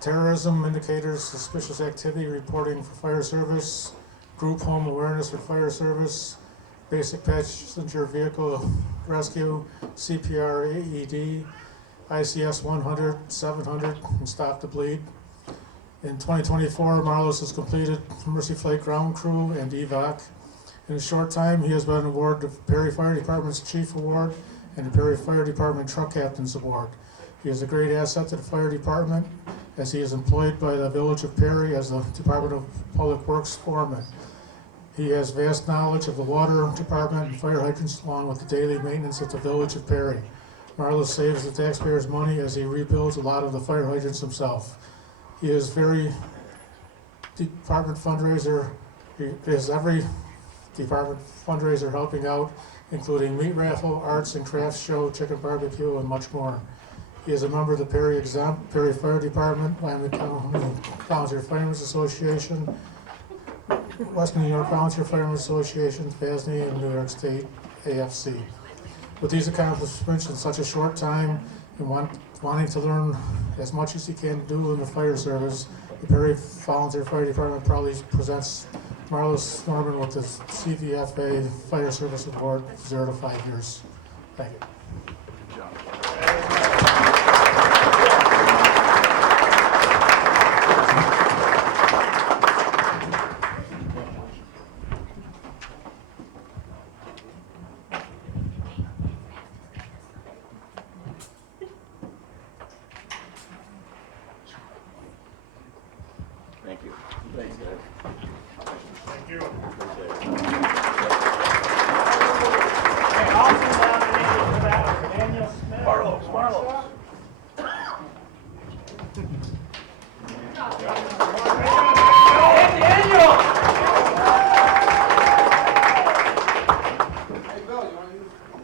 terrorism indicators, suspicious activity reporting for fire service, group home awareness for fire service, basic passenger vehicle rescue, CPR, AED, ICS 100, 700, and stop to bleed. In 2024, Marlos has completed Mercy Flight Ground Crew and EVAC. In a short time, he has been awarded the Perry Fire Department's Chief Award and the Perry Fire Department Truck Captain's Award. He is a great asset to the fire department as he is employed by the Village of Perry as the Department of Public Works foreman. He has vast knowledge of the water department and fire hydrants, along with the daily maintenance of the village of Perry. Marlo saves the taxpayers money as he rebuilds a lot of the fire hydrants himself. He is very department fundraiser. He is every department fundraiser helping out, including meat raffle, arts and crafts show, chicken barbecue, and much more. He is a member of the Perry Fire Department, Wyoming Co Volunteer Firemen's Association, Western New York Volunteer Firemen's Association, FASNY, and New York State AFC. With these accomplishments in such a short time and wanting to learn as much as he can do in the fire service, the Perry Volunteer Fire Department proudly presents Marlos Norman with the CVFA Fire Service Award, 0 to 5 years. Thank you. Thank you. Thanks, guys. Thank you. Marlos.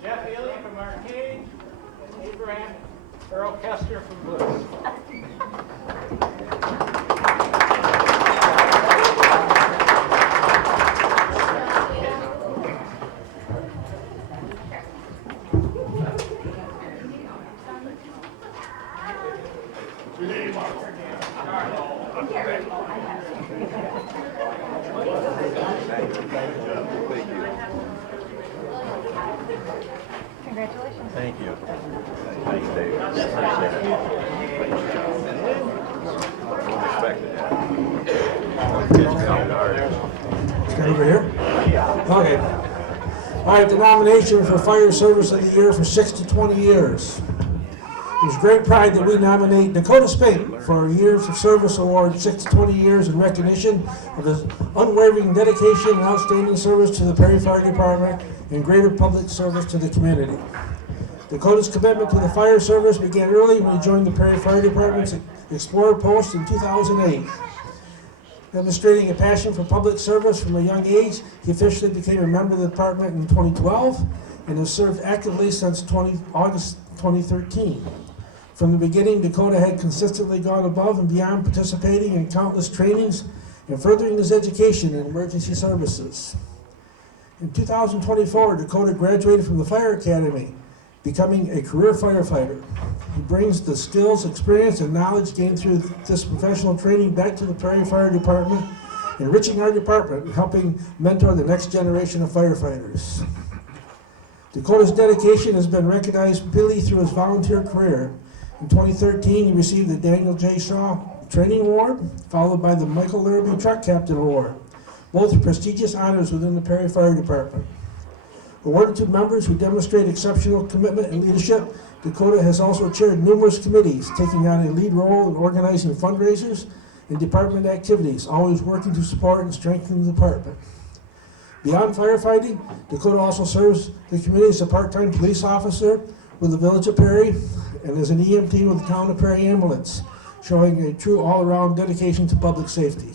Jeff Ely from Arcade, and Abraham Earl Kester from Bliss. Congratulations. Thank you. Thanks, Dave. Appreciate it. Well respected. Stand over here? Okay. All right, the nomination for Fire Service of the Year for 6 to 20 years. It is great pride that we nominate Dakota Spink for our Years of Service Award, 6 to 20 years in recognition of his unwavering dedication and outstanding service to the Perry Fire Department and greater public service to the community. Dakota's commitment to the fire service began early when he joined the Perry Fire Department's Explorer Post in 2008. Demonstrating a passion for public service from a young age, he officially became a member of the department in 2012 and has served actively since August 2013. From the beginning, Dakota had consistently gone above and beyond, participating in countless trainings and furthering his education in emergency services. In 2024, Dakota graduated from the Fire Academy, becoming a career firefighter. He brings the skills, experience, and knowledge gained through this professional training back to the Perry Fire Department, enriching our department and helping mentor the next generation of firefighters. Dakota's dedication has been recognized repeatedly through his volunteer career. In 2013, he received the Daniel J. Shaw Training Award, followed by the Michael Larrabee Truck Captain Award, both prestigious honors within the Perry Fire Department. Awarded to members who demonstrate exceptional commitment and leadership, Dakota has also chaired numerous committees, taking on a lead role in organizing fundraisers and department activities, always working to support and strengthen the department. Beyond firefighting, Dakota also serves the community as a part-time police officer with the Village of Perry and as an EMT with the Town of Perry Ambulance, showing a true all-around dedication to public safety.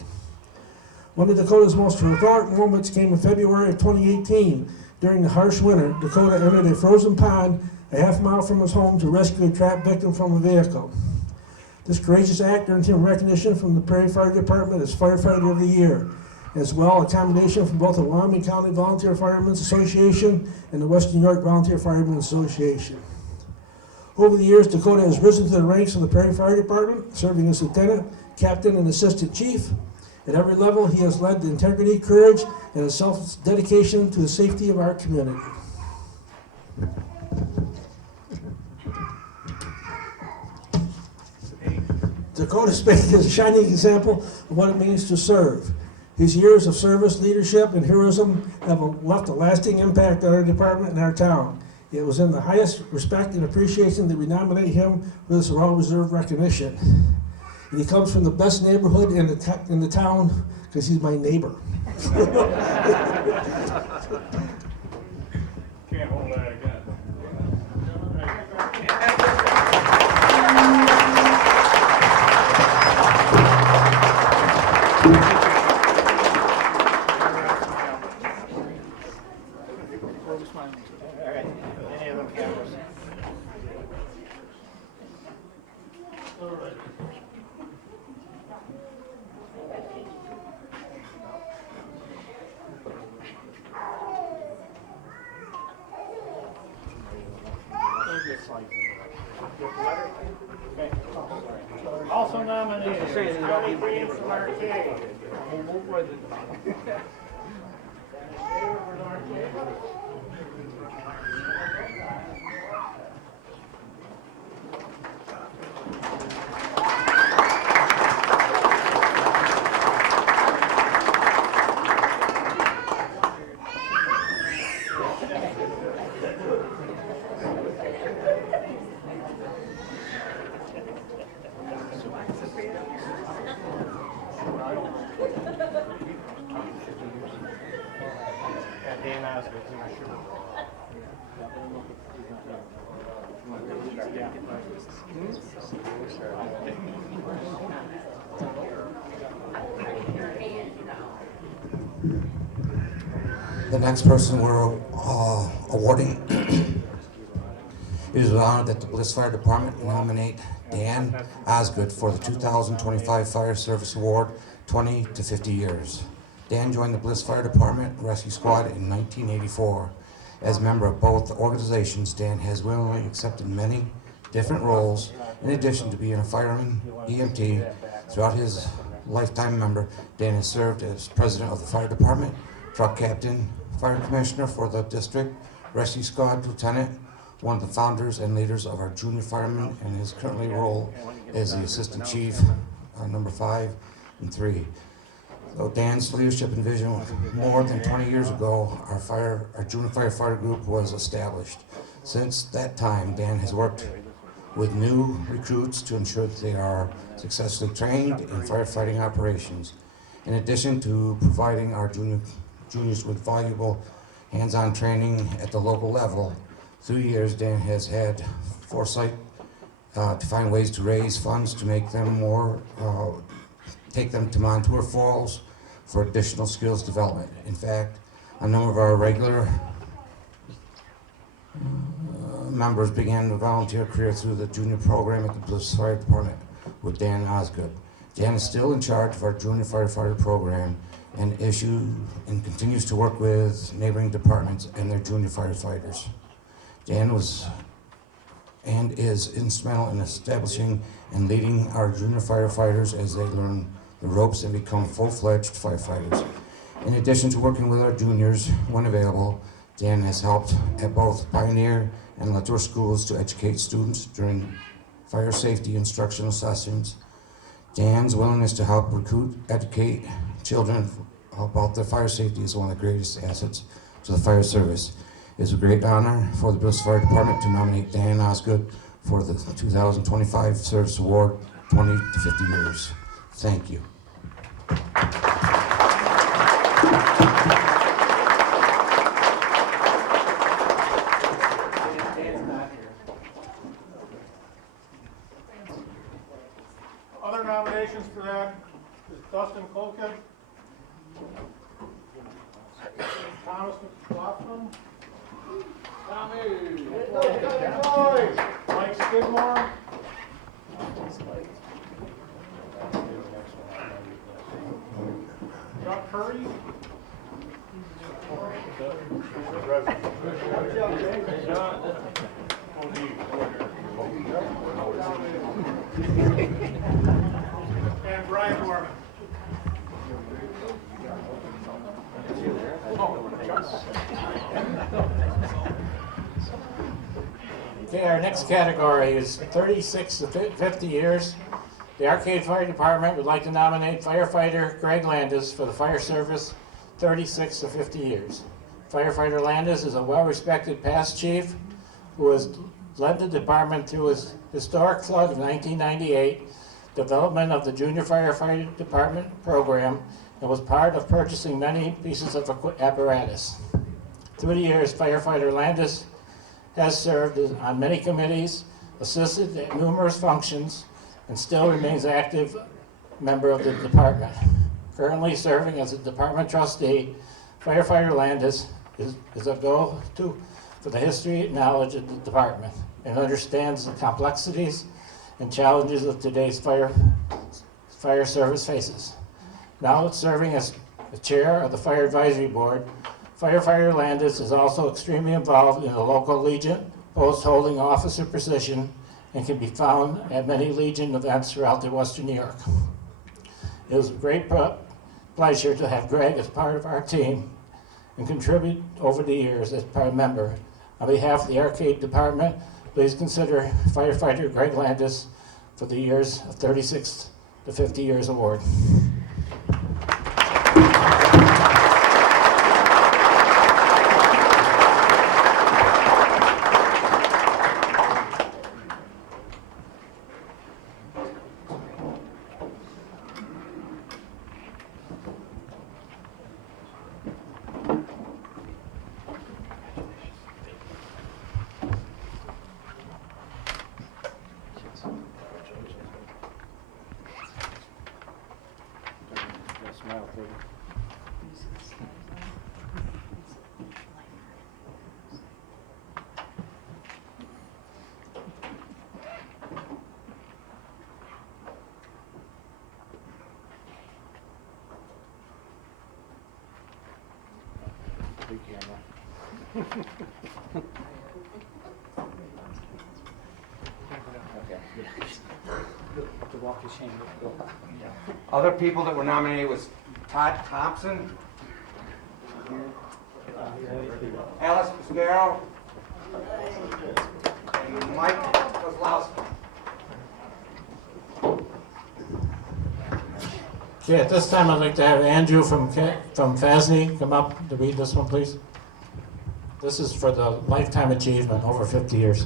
One of Dakota's most heroic moments came in February of 2018. During the harsh winter, Dakota entered a frozen pond a half mile from his home to rescue a trapped victim from a vehicle. This courageous act earned him recognition from the Perry Fire Department as Firefighter of the Year, as well as a commendation from both the Wyoming County Volunteer Firemen's Association and the Western New York Volunteer Firemen's Association. Over the years, Dakota has risen to the ranks of the Perry Fire Department, serving as lieutenant, captain, and assistant chief. At every level, he has led the integrity, courage, and a self-dedication to the safety of our community. Dakota Spink is a shining example of what it means to serve. His years of service, leadership, and heroism have left a lasting impact on our department and our town. It was in the highest respect and appreciation that we nominate him for this well-deserved recognition. And he comes from the best neighborhood in the town because he's my neighbor. Can't hold that again. All right, any of them cameras? Also nominated, Scotty Green from Arcade. Dan Osgood's in the shoe. The next person we're awarding, it is an honor that the Bliss Fire Department nominate Dan Osgood for the 2025 Fire Service Award, 20 to 50 years. Dan joined the Bliss Fire Department Rescue Squad in 1984. As a member of both organizations, Dan has willingly accepted many different roles. In addition to being a fireman, EMT, throughout his lifetime member, Dan has served as president of the fire department, truck captain, fire commissioner for the district, rescue squad lieutenant, one of the founders and leaders of our junior firemen, and his currently role as the assistant chief, number 5 and 3. So Dan's leadership and vision, more than 20 years ago, our junior firefighter group was established. Since that time, Dan has worked with new recruits to ensure that they are successfully trained in firefighting operations. In addition to providing our juniors with valuable hands-on training at the local level, through years Dan has had foresight to find ways to raise funds to make them take them to Montour Falls for additional skills development. In fact, a number of our regular members began a volunteer career through the junior program at the Bliss Fire Department with Dan Osgood. Dan is still in charge of our junior firefighter program and continues to work with neighboring departments and their junior firefighters. Dan was and is instrumental in establishing and leading our junior firefighters as they learn the ropes and become full-fledged firefighters. In addition to working with our juniors when available, Dan has helped at both Pioneer and Latour schools to educate students during fire safety instructional sessions. Dan's willingness to help recruit, educate children about their fire safety is one of the greatest assets to the fire service. It is a great honor for the Bliss Fire Department to nominate Dan Osgood for the 2025 Service Award, 20 to 50 years. Thank you. Other nominations for that is Dustin Colkin, Thomas McLaughlin, Tommy, Mike Skidmore, Chuck Curry, and Brian Norman. Okay, our next category is 36 to 50 years. The Arcade Fire Department would like to nominate firefighter Greg Landis for the fire service, 36 to 50 years. Firefighter Landis is a well-respected past chief who has led the department through his historic flood of 1998, development of the Junior Firefighter Department program and was part of purchasing many pieces of apparatus. Through the years, firefighter Landis has served on many committees, assisted in numerous functions, and still remains active member of the department. Currently serving as a department trustee, firefighter Landis is a go-to for the history and knowledge of the department and understands the complexities and challenges of today's fire service faces. Now serving as the chair of the Fire Advisory Board, firefighter Landis is also extremely involved in the local Legion post holding officer position and can be found at many Legion events throughout the Western New York. It was a great pleasure to have Greg as part of our team and contribute over the years as part member. On behalf of the Arcade Department, please consider firefighter Greg Landis for the years of 36 to 50 years award. Other people that were nominated was Todd Thompson, Alice Piscaro, and Mike Kozlowski. Okay, at this time I'd like to have Andrew from FASNY come up to read this one, please. This is for the lifetime achievement, over 50 years.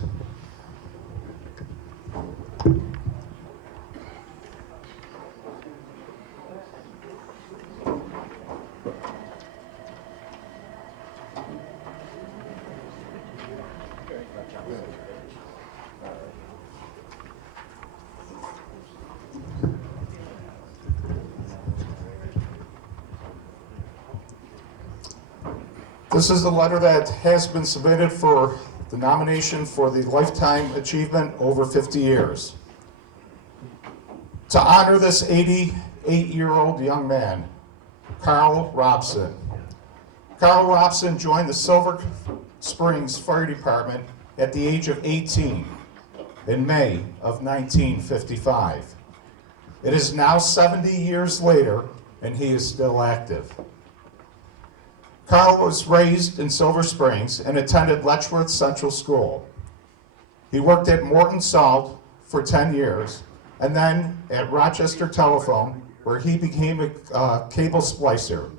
This is the letter that has been submitted for the nomination for the Lifetime Achievement over 50 years. To honor this 88-year-old young man, Carl Robson. Carl Robson joined the Silver Springs Fire Department at the age of 18 in May of 1955. It is now 70 years later, and he is still active. Carl was raised in Silver Springs and attended Letchworth Central School. He worked at Morton Salt for 10 years, and then at Rochester Telephone, where he became a cable splicer,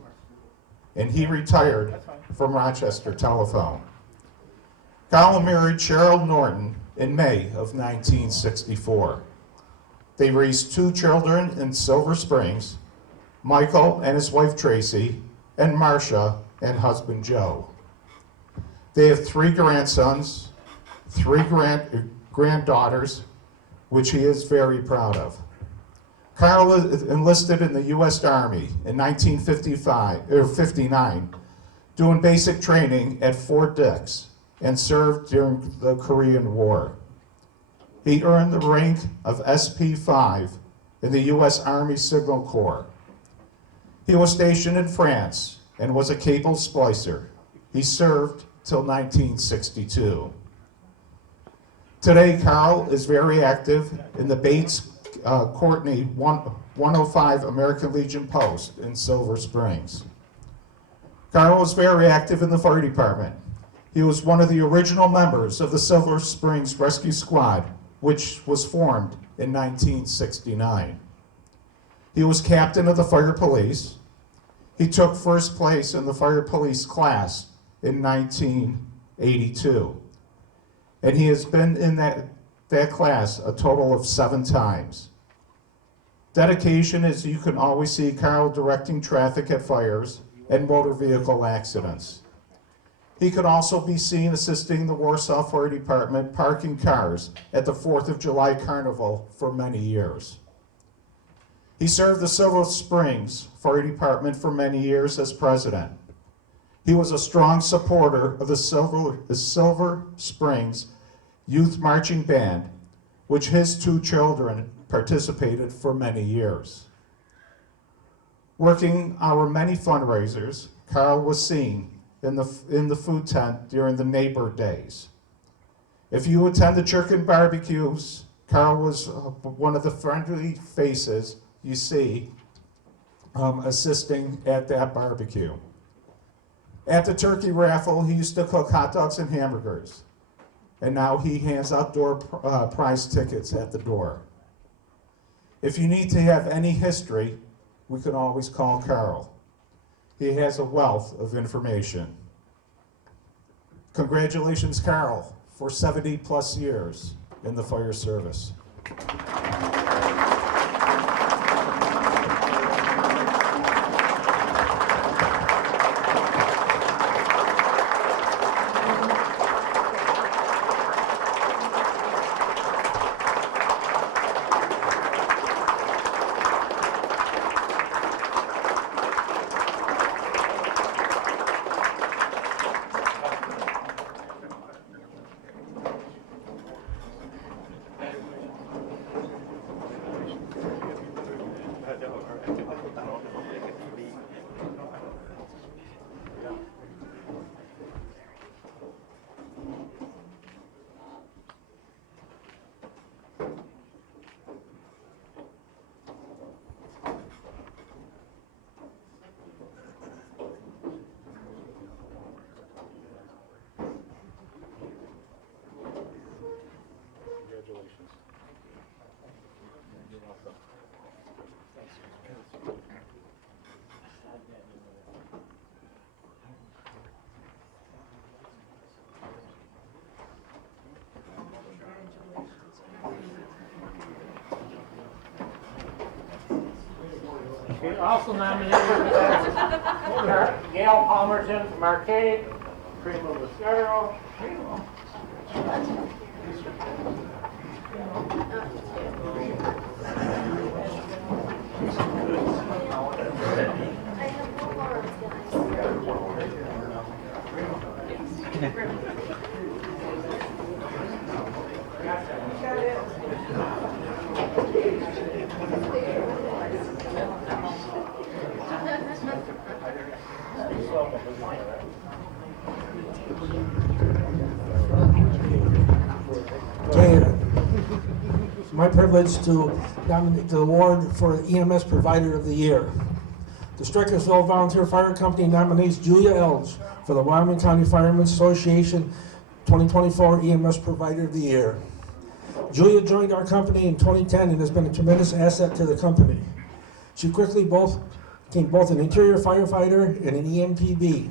and he retired from Rochester Telephone. Carl married Cheryl Norton in May of 1964. They raised 2 children in Silver Springs, Michael and his wife Tracy, and Marcia and husband Joe. They have 3 grandsons, 3 granddaughters, which he is very proud of. Carl enlisted in the U.S. Army in 1959, doing basic training at Fort Dix, and served during the Korean War. He earned the rank of SP5 in the U.S. Army Signal Corps. He was stationed in France and was a cable splicer. He served till 1962. Today, Carl is very active in the Bates Courtney 105 American Legion Post in Silver Springs. Carl was very active in the fire department. He was one of the original members of the Silver Springs Rescue Squad, which was formed in 1969. He was captain of the fire police. He took first place in the fire police class in 1982. And he has been in that class a total of 7 times. Dedication is you can always see Carl directing traffic at fires and motor vehicle accidents. He could also be seen assisting the Warsaw Fire Department parking cars at the 4th of July Carnival for many years. He served the Silver Springs Fire Department for many years as president. He was a strong supporter of the Silver Springs Youth Marching Band, which his 2 children participated for many years. Working our many fundraisers, Carl was seen in the food tent during the neighbor days. If you attend the chicken barbecues, Carl was one of the friendly faces you see assisting at that barbecue. At the turkey raffle, he used to cook hot dogs and hamburgers, and now he hands out prize tickets at the door. If you need to have any history, we can always call Carl. He has a wealth of information. Congratulations, Carl, for 70+ years in the fire service. Okay, also nominated Gail Palmerton from Arcade, Primo Lucero. Okay, it's my privilege to nominate the award for EMS Provider of the Year. The Strykersville Volunteer Fire Company nominates Julia Elge for the Wyoming County Firemen's Association 2024 EMS Provider of the Year. Julia joined our company in 2010 and has been a tremendous asset to the company. She quickly became both an interior firefighter and an EMTB.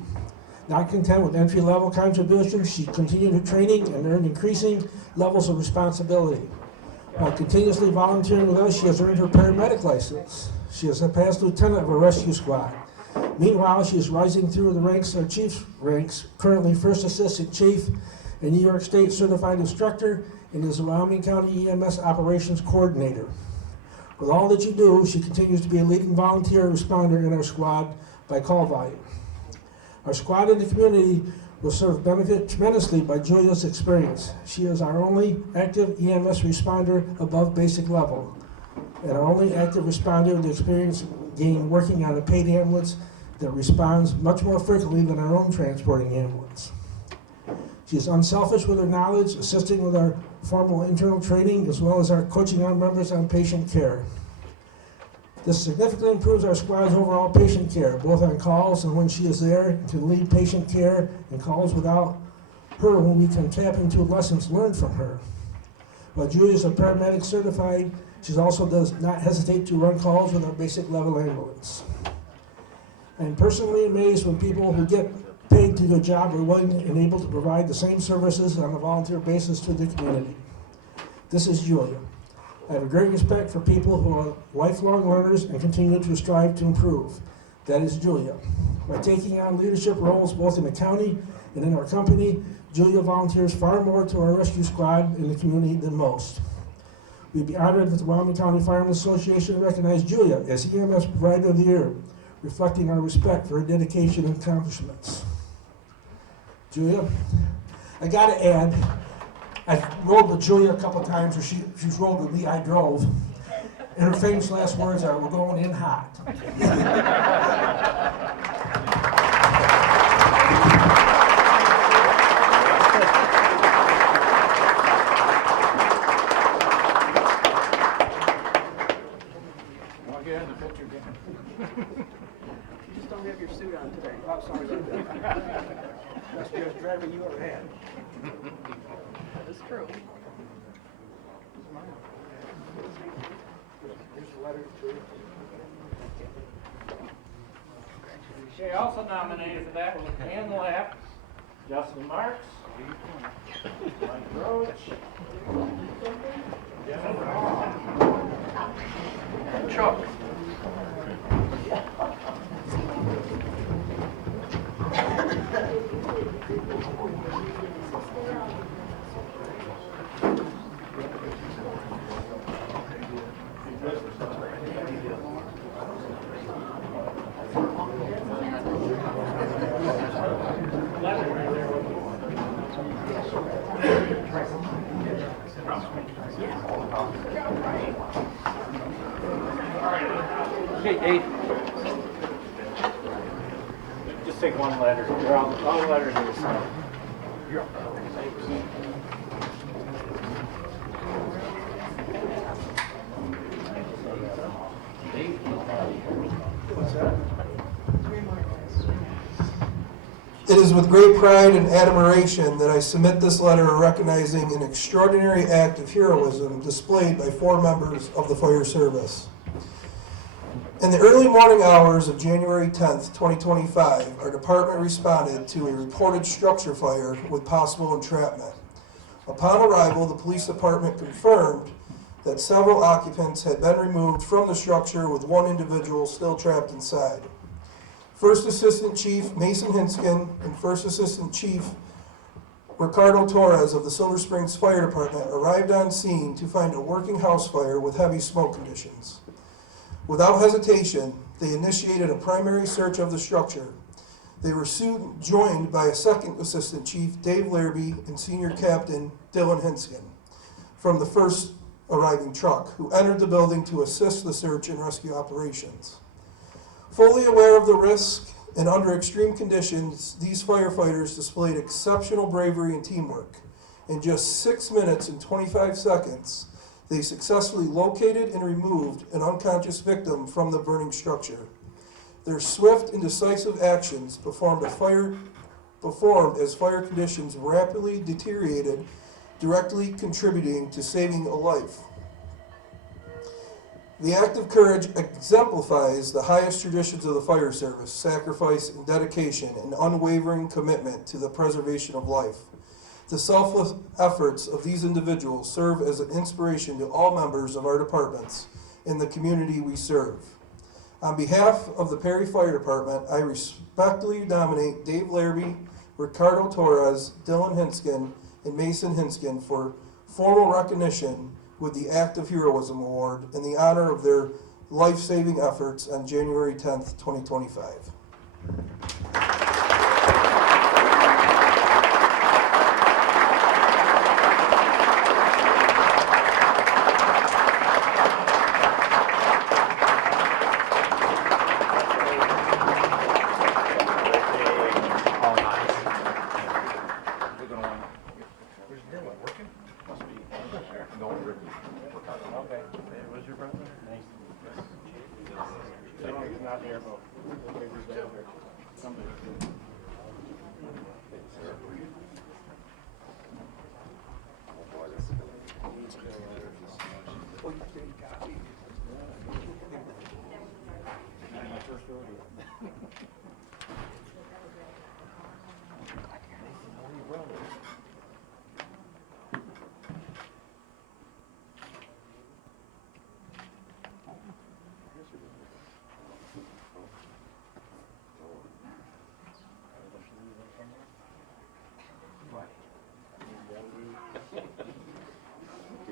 Not content with entry-level contributions, she continued her training and earned increasing levels of responsibility. By continuously volunteering with us, she has earned her paramedic license. She is a past lieutenant of a rescue squad. Meanwhile, she is rising through the ranks, our chief's ranks, currently First Assistant Chief and New York State Certified Instructor, and is the Wyoming County EMS Operations Coordinator. With all that you do, she continues to be a leading volunteer responder in our squad by call volume. Our squad in the community will benefit tremendously by Julia's experience. She is our only active EMS responder above basic level, and our only active responder with experience gained working on a paid ambulance that responds much more frequently than our own transporting ambulance. She is unselfish with her knowledge, assisting with our formal internal training, as well as our coaching our members on patient care. This significantly improves our squad's overall patient care, both on calls and when she is there to lead patient care and calls without her when we can tap into lessons learned from her. While Julia is a paramedic certified, she also does not hesitate to run calls with our basic level ambulance. I am personally amazed when people who get paid to do a job are willing and able to provide the same services on a volunteer basis to the community. This is Julia. I have a great respect for people who are lifelong learners and continue to strive to improve. That is Julia. By taking on leadership roles both in the county and in our company, Julia volunteers far more to our rescue squad in the community than most. We'd be honored if the Wyoming County Firemen Association recognized Julia as EMS Provider of the Year, reflecting our respect for her dedication and accomplishments. Julia, I gotta add, I've rode with Julia a couple times, or she's rode with me, I drove. And her famous last words are, "We're going in hot." You just don't have your suit on today. Oh, sorry about that. That's the best driver you ever had. That's true. Okay, also nominated for that was Dan Lapp, Justin Marks, Mike Roach, Chuck. Okay, Dave. Just take one letter. They're all letters are the same. It is with great pride and admiration that I submit this letter recognizing an extraordinary act of heroism displayed by 4 members of the fire service. In the early morning hours of January 10th, 2025, our department responded to a reported structure fire with possible entrapment. Upon arrival, the police department confirmed that several occupants had been removed from the structure with one individual still trapped inside. First Assistant Chief Mason Hinskin and First Assistant Chief Ricardo Torres of the Silver Springs Fire Department arrived on scene to find a working house fire with heavy smoke conditions. Without hesitation, they initiated a primary search of the structure. They were soon joined by a Second Assistant Chief Dave Larrabee and Senior Captain Dylan Hinskin from the first arriving truck, who entered the building to assist the search and rescue operations. Fully aware of the risk and under extreme conditions, these firefighters displayed exceptional bravery and teamwork. In just 6 minutes and 25 seconds, they successfully located and removed an unconscious victim from the burning structure. Their swift and decisive actions performed as fire conditions rapidly deteriorated, directly contributing to saving a life. The act of courage exemplifies the highest traditions of the fire service: sacrifice and dedication and unwavering commitment to the preservation of life. The selfless efforts of these individuals serve as an inspiration to all members of our departments and the community we serve. On behalf of the Perry Fire Department, I respectfully nominate Dave Larrabee, Ricardo Torres, Dylan Hinskin, and Mason Hinskin for formal recognition with the Act of Heroism Award in the honor of their life-saving efforts on January 10th, 2025.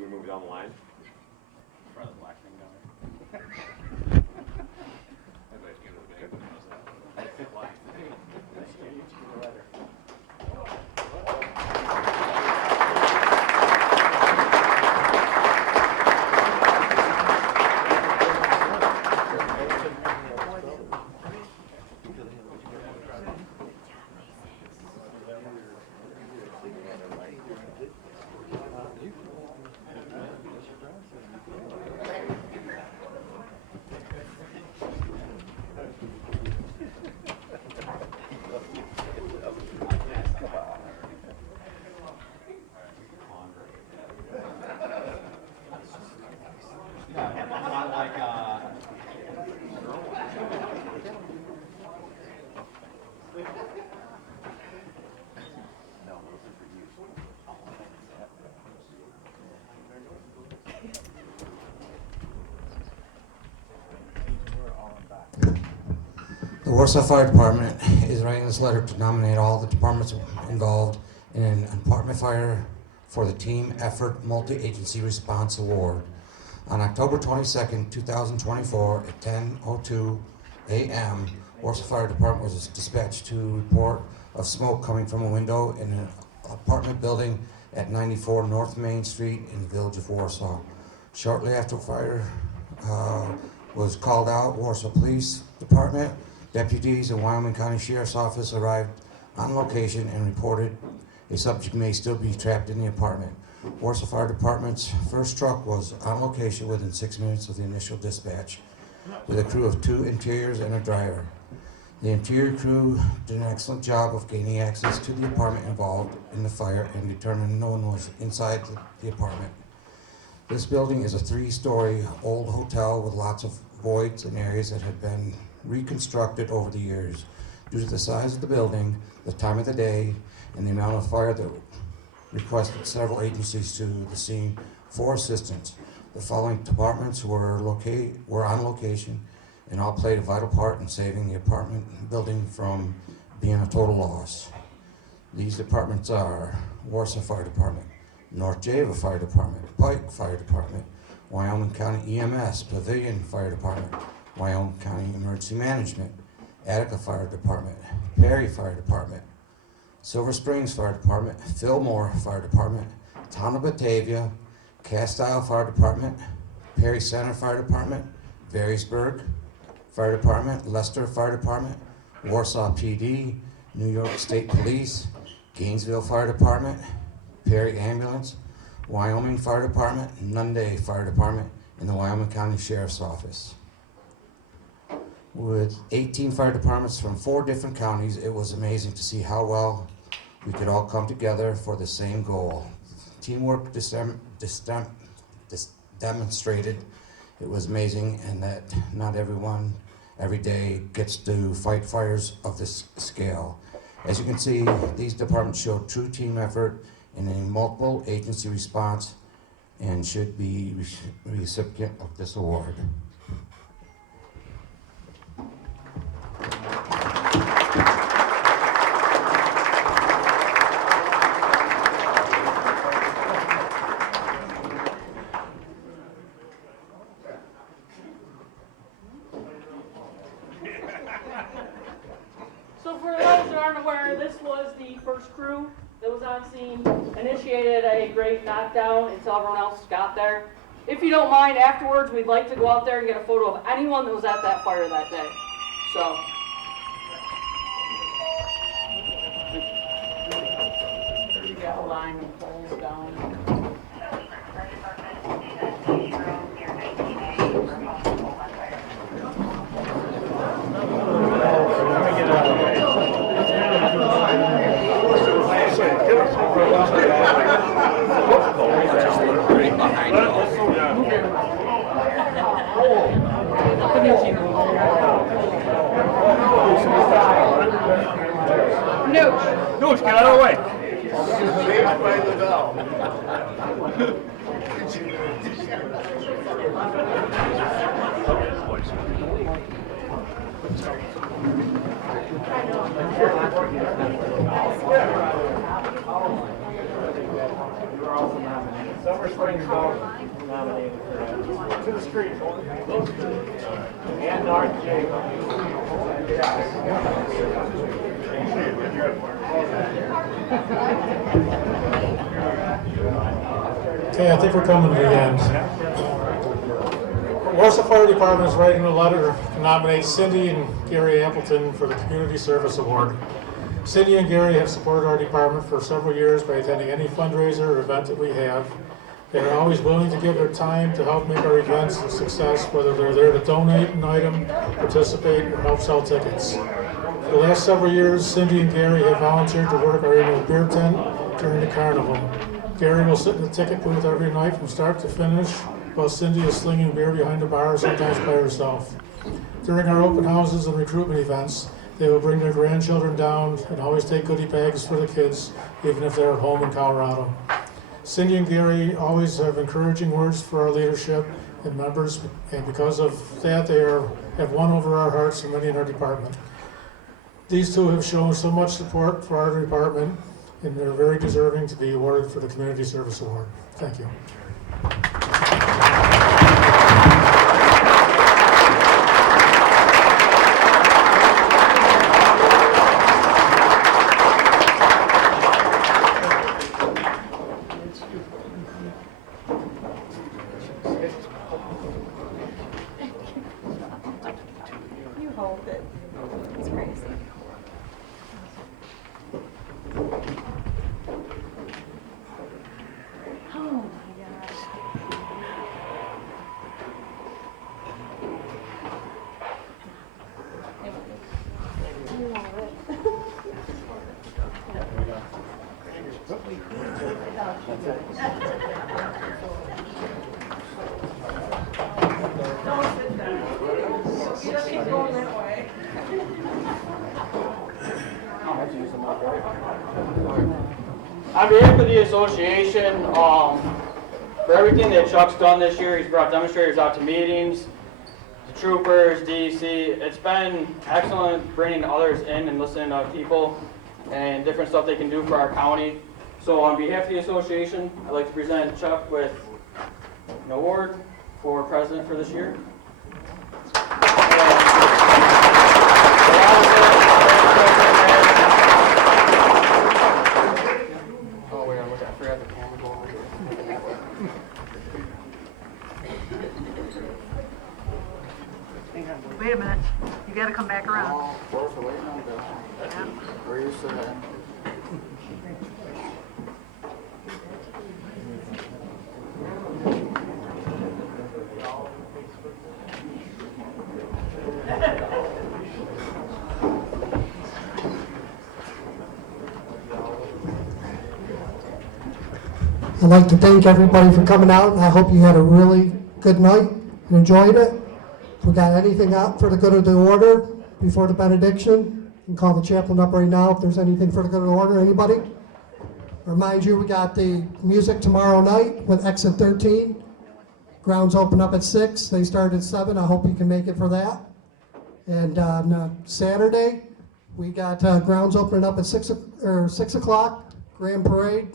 we move down the line? Try the black thing down there. Everybody's gonna look at it. How's that? Black thing. The Warsaw Fire Department is writing this letter to nominate all the departments involved in an apartment fire for the Team Effort Multi-Agency Response Award. On October 22nd, 2024 at 10:02 a.m., Warsaw Fire Department was dispatched to report of smoke coming from a window in an apartment building at 94 North Main Street in the village of Warsaw. Shortly after fire was called out, Warsaw Police Department deputies and Wyoming County Sheriff's Office arrived on location and reported a subject may still be trapped in the apartment. Warsaw Fire Department's first truck was on location within 6 minutes of the initial dispatch, with a crew of 2 interiors and a driver. The interior crew did an excellent job of gaining access to the apartment involved in the fire and determined no one was inside the apartment. This building is a 3-story old hotel with lots of voids and areas that have been reconstructed over the years. Due to the size of the building, the time of the day, and the amount of fire that requested several agencies to the scene for assistance. The following departments were on location and all played a vital part in saving the apartment building from being a total loss. These departments are Warsaw Fire Department, North Java Fire Department, Pike Fire Department, Wyoming County EMS, Pavilion Fire Department, Wyoming County Emergency Management, Attica Fire Department, Perry Fire Department, Silver Springs Fire Department, Fillmore Fire Department, Town of Batavia, Castile Fire Department, Perry Center Fire Department, Varysburg Fire Department, Leicester Fire Department, Warsaw PD, New York State Police, Gainesville Fire Department, Perry Ambulance, Wyoming Fire Department, Nunde Fire Department, and the Wyoming County Sheriff's Office. With 18 fire departments from 4 different counties, it was amazing to see how well we could all come together for the same goal. Teamwork demonstrated. It was amazing, and that not everyone every day gets to fight fires of this scale. As you can see, these departments showed true team effort in a multiple agency response and should be recipient of this award. So for those that aren't aware, this was the first crew that was on scene, initiated a great knockdown until everyone else got there. If you don't mind, afterwards we'd like to go out there and get a photo of anyone that was at that fire that day. So. You got a line of poles down. Nooch, get out of the way. Saved by the bell. You're also nominated. Summer Spring Golf nominated for that. To the street. And North Jacob. Okay, I think we're coming to the end. Worcester Fire Department is writing a letter to nominate Cindy and Gary Appleton for the Community Service Award. Cindy and Gary have supported our department for several years by attending any fundraiser or event that we have. They are always willing to give their time to help make our events a success, whether they're there to donate an item, participate, or help sell tickets. For the last several years, Cindy and Gary have volunteered to work our annual beer tent during the carnival. Gary will sit in the ticket booth every night from start to finish, while Cindy is slinging beer behind the bar, sometimes by herself. During our open houses and recruitment events, they will bring their grandchildren down and always take goodie bags for the kids, even if they're at home in Colorado. Cindy and Gary always have encouraging words for our leadership and members, and because of that, they have won over our hearts and many in our department. These two have shown so much support for our department, and they're very deserving to be awarded for the Community Service Award. Thank you. You hold it. It's crazy. Oh my gosh. You love it. Don't sit down. You just keep going that way. On behalf of the association, for everything that Chuck's done this year, he's brought demonstrators out to meetings, the troopers, DEC. It's been excellent bringing others in and listening to people and different stuff they can do for our county. So on behalf of the association, I'd like to present Chuck with an award for president for this year. Oh wait, I forgot the camera go over here. Wait a minute. You gotta come back around. Where you sit at? I'd like to thank everybody for coming out, and I hope you had a really good night and enjoyed it. If we got anything out for the good of the order before the benediction, you can call the chaplain up right now if there's anything for the good of the order. Anybody? Remind you, we got the music tomorrow night with Exit 13. Grounds open up at 6. They start at 7. I hope you can make it for that. And on Saturday, we got grounds opening up at 6 o'clock. Grand Parade.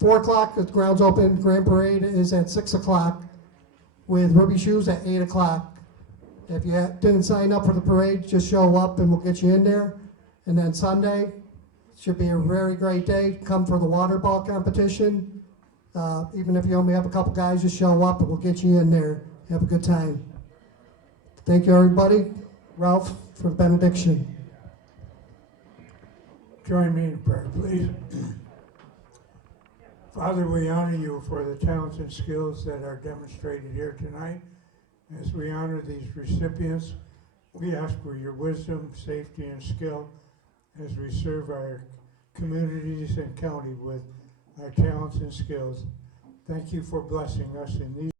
4 o'clock, the grounds open. Grand Parade is at 6 o'clock with Ruby Shooz at 8 o'clock. If you didn't sign up for the parade, just show up and we'll get you in there. And then Sunday, should be a very great day. Come for the water ball competition. Even if you only have a couple guys, just show up and we'll get you in there. Have a good time. Thank you, everybody. Ralph for benediction. Join me in prayer, please. Father, we honor you for the talents and skills that are demonstrated here tonight. As we honor these recipients, we ask for your wisdom, safety, and skill as we serve our communities and county with our talents and skills. Thank you for blessing us in these